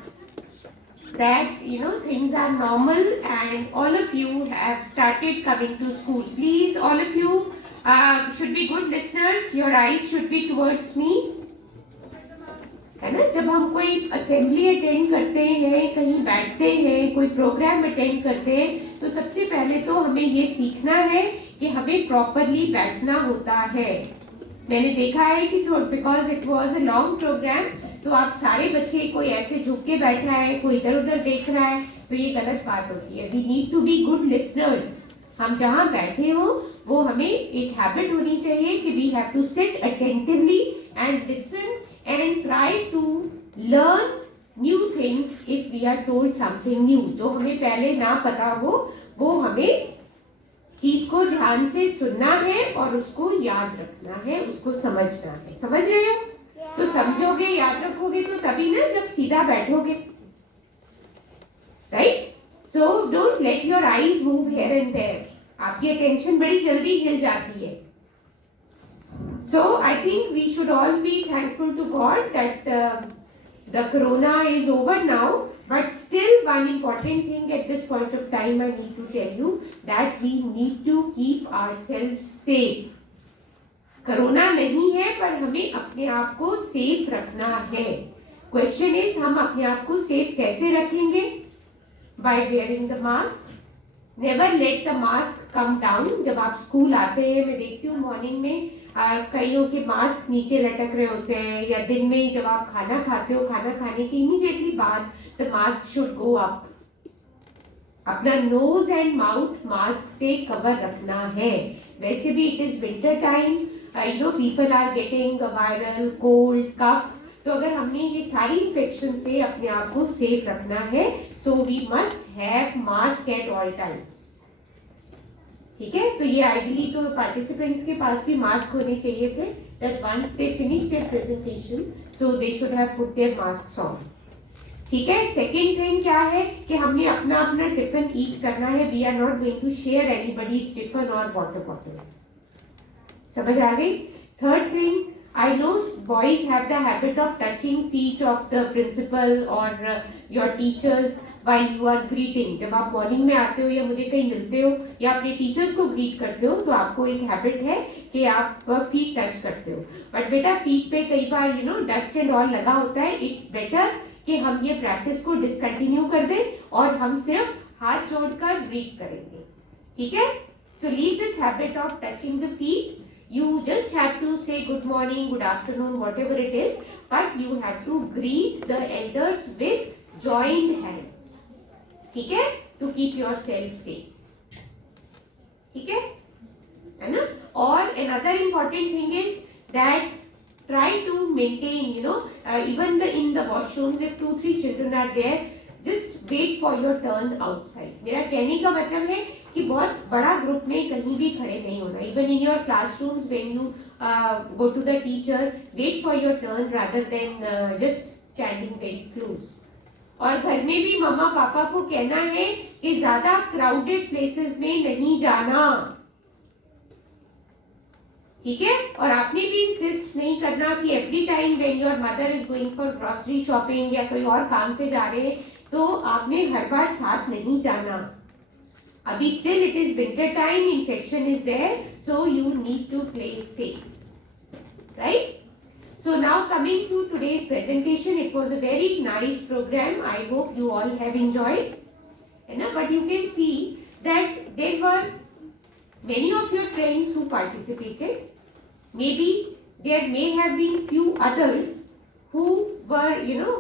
that things are normal and all of you have started coming to school. Please, all of you should be good listeners. Your eyes should be towards me. है ना, जब हम कोई assembly attend करते हैं, कहीं बैठते हैं, कोई प्रोग्राम अटेंड करते हैं, तो सबसे पहले तो हमें ये सीखना है कि हमें प्रॉपरली बैठना होता है. मैंने देखा है कि because it was a long programme, तो आप सारे बच्चे कोई ऐसे झुक के बैठ रहा है, कोई इधर उधर देख रहा है, तो ये गलत बात होती है. We need to be good listeners. हम जहाँ बैठे हो वो हमें एक हैबिट होनी चाहिए कि we have to sit attentively and listen and try to learn new things if we are told something new. जो हमें पहले ना पता हो वो हमें चीज को ध्यान से सुनना है और उसको याद रखना है, उसको समझना है. समझ रहे हो? तो समझोगे, याद रखोगे तो तभी ना जब सीधा बैठोगे. Right? So don't let your eyes move here and there. आपकी अटेंशन बड़ी जल्दी हिल जाती है. So I think we should all be thankful to God that the corona is over now, but still one important thing at this point of time I need to tell you that we need to keep ourselves safe. Corona नहीं है पर हमें अपने आप को safe रखना है. Question is हम अपने आप को सेफ कैसे रखेंगे? By wearing the mask. Never let the mask come down. जब आप स्कूल आते हैं, मैं देखती हूँ मॉर्निंग में कईयों के मास्क नीचे लटक रहे होते हैं, या दिन में जब आप खाना खाते हो, खाना खाने के इमीडिएटली बाद the mask should go up. अपना नोज एंड माउथ मास्क से कवर रखना है. वैसे भी it is winter time, people are getting viral cold cough. तो अगर हमने ये सारी इन्फेक्शन से अपने आप को सेफ रखना है, so we must have mask at all times. ठीक है, तो ये आइडियली तो पार्टिसिपेंट्स के पास भी मास्क होने चाहिए थे. That once they finish their presentation, so they should have put their masks on. ठीक है। सेकेंड थिंग क्या है कि हमने अपना अपना टिफिन ईट करना है। We are not going to share anybody's tiffin और वाटर बॉटल। समझ आ गई? Third thing, I know boys have the habit of touching feet of the principal or your teachers while you are greeting. जब आप morning में आते हो या मुझे कहीं मिलते हो या अपने टीचर्स को ग्रीट करते हो तो आपको एक हैबिट है कि आप फीट टच करते हो। बट बेटा फीट पे कई बार डस्ट एंड ऑल लगा होता है। इट्स बेटर कि हम ये प्रैक्टिस को डिसकंटिन्यू कर दें और हम सिर्फ हाथ जोड़कर ग्रीट करेंगे। ठीक है? So leave this habit of touching the feet. You just have to say good morning, good afternoon, whatever it is, but you have to greet the elders with joined hands. ठीक है? To keep yourself safe. ठीक है ना? और another important thing is that try to maintain, even in the washrooms, if 2-3 children are there, just wait for your turn outside. मेरा कहने का मतलब है कि बहुत बड़ा ग्रुप में कहीं भी खड़े नहीं होना। Even in your classrooms when you go to the teacher, wait for your turn rather than just standing very close. और घर में भी मम्मा पापा को कहना है कि ज्यादा क्राउडेड प्लेसेस में नहीं जाना। ठीक है? और आपने भी इंसिस्ट नहीं करना कि every time when your mother is going for grocery shopping या कोई और काम से जा रहे हैं तो आपने हर बार साथ नहीं जाना। अभी still it is winter time, infection is there, so you need to play safe, right? So now coming to today's presentation, it was a very nice program. I hope you all have enjoyed. But you can see that there were many of your friends who participated. Maybe there may have been few others who were,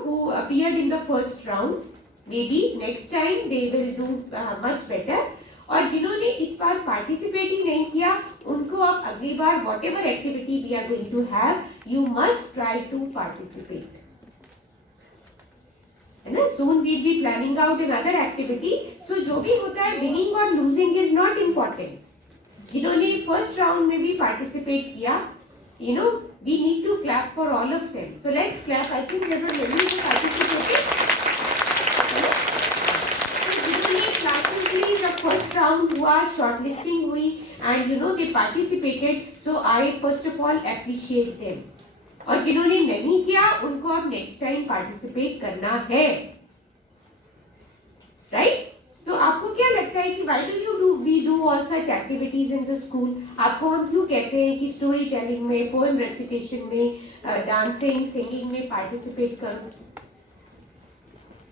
who appeared in the first round. Maybe next time they will do much better. और जिन्होंने इस बार participate ही नहीं किया उनको अब अगली बार whatever activity we are going to have, you must try to participate. है ना? Soon we will be planning out another activity. So जो भी होता है winning or losing is not important. जिन्होंने फर्स्ट राउंड में भी पार्टिसिपेट किया, we need to clap for all of them. So let's clap. I think there were many who participated. The first round हुआ, shortlisting हुई and they participated, so I first of all appreciate them. और जिन्होंने नहीं किया उनको अब next time participate करना है, right? तो आपको क्या लगता है कि why do we do all such activities in the school? आपको हम क्यों कहते हैं कि story telling में, poem recitation में, dancing, singing में participate करो?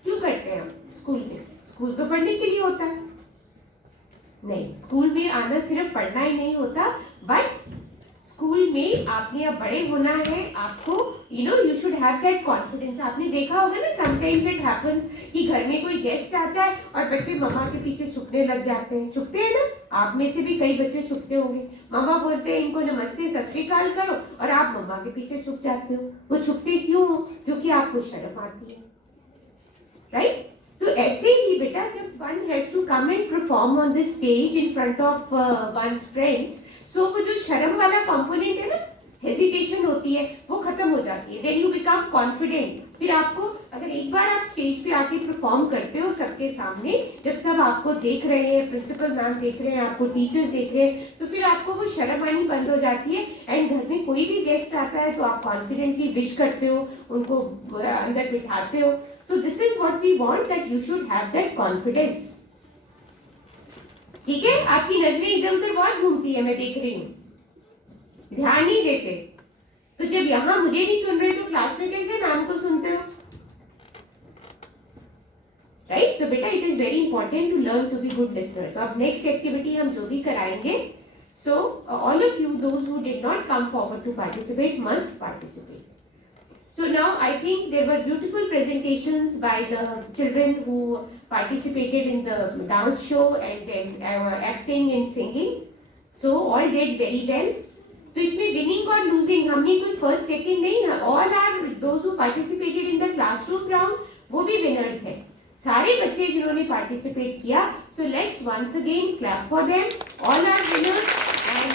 क्यों करते हैं हम स्कूल में? स्कूल तो पढ़ने के लिए होता है। नहीं, स्कूल में आना सिर्फ पढ़ना ही नहीं होता, बट स्कूल में आपने अब बड़े होना है। आपको you should have that confidence. आपने देखा होगा ना, समटाइम्स इट हैपेंस कि घर में कोई गेस्ट आता है और बच्चे मम्मा के पीछे छुपने लग जाते हैं। छुपते हैं ना? आप में से भी कई बच्चे छुपते होंगे। मम्मा बोलते हैं इनको नमस्ते सत श्री अकाल करो और आप मम्मा के पीछे छुप जाते हो। वो छुपते क्यों हो? क्योंकि आपको शर्म आती है, राइट? तो ऐसे ही बेटा जब one has to come and perform on this stage in front of one's friends, so वो जो शर्म वाला component है ना, hesitation होती है, वो खत्म हो जाती है। Then you become confident. फिर आपको अगर एक बार आप स्टेज पे आके परफॉर्म करते हो सबके सामने, जब सब आपको देख रहे हैं, प्रिंसिपल मैम देख रहे हैं, आपको टीचर्स देख रहे हैं, तो फिर आपको वो शर्म आनी बंद हो जाती है। एंड घर में कोई भी गेस्ट आता है तो आप कॉन्फिडेंटली विश करते हो, उनको अंदर बिठाते हो। So this is what we want, that you should have that confidence. ठीक है? आपकी नजरें इधर उधर बहुत घूमती है, मैं देख रही हूँ, ध्यान नहीं देते। तो जब यहाँ मुझे नहीं सुन रहे तो क्लास में कैसे मैम को सुनते हो, राइट? तो बेटा it is very important to learn to be good listeners. अब नेक्स्ट एक्टिविटी हम जो भी कराएंगे, so all of you those who did not come forward to participate must participate. So now I think there were beautiful presentations by the children who participated in the dance show and then acting and singing. So all did very well. तो इसमें winning और losing हमने कोई first second नहीं, all are those who participated in the classroom round, वो भी winners हैं। सारे बच्चे जिन्होंने participate किया, so let's once again clap for them. All are winners and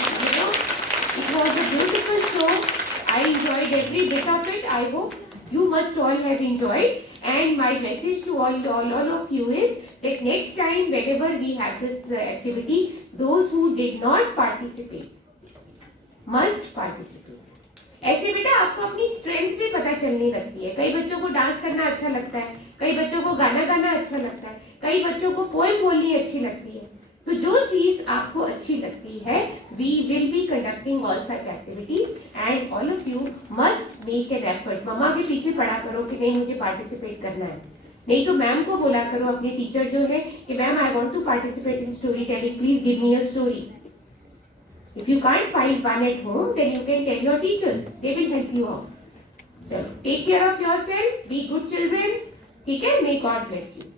it was a beautiful show. I enjoyed every bit of it. I hope You must all have enjoyed, and my message to all of you is that next time whenever we have this activity, those who did not participate must participate. ऐसे बेटा आपको अपनी strength भी पता चलने लगती है. कई बच्चों को डांस करना अच्छा लगता है, कई बच्चों को गाना गाना अच्छा लगता है, कई बच्चों को पोएम बोलनी अच्छी लगती है. तो जो चीज आपको अच्छी लगती है, we will be conducting all such activities and all of you must make an effort. मम्मा भी पीछे पड़ा करो कि नहीं मुझे पार्टिसिपेट करना है, नहीं तो मैम को बोला करो, अपने टीचर जो है कि ma'am I want to participate in story telling, please give me a story. If you can't find one at home, then you can tell your teachers, they will help you out. चलो, take care of yourself, be good children, ठीक है? May God bless you.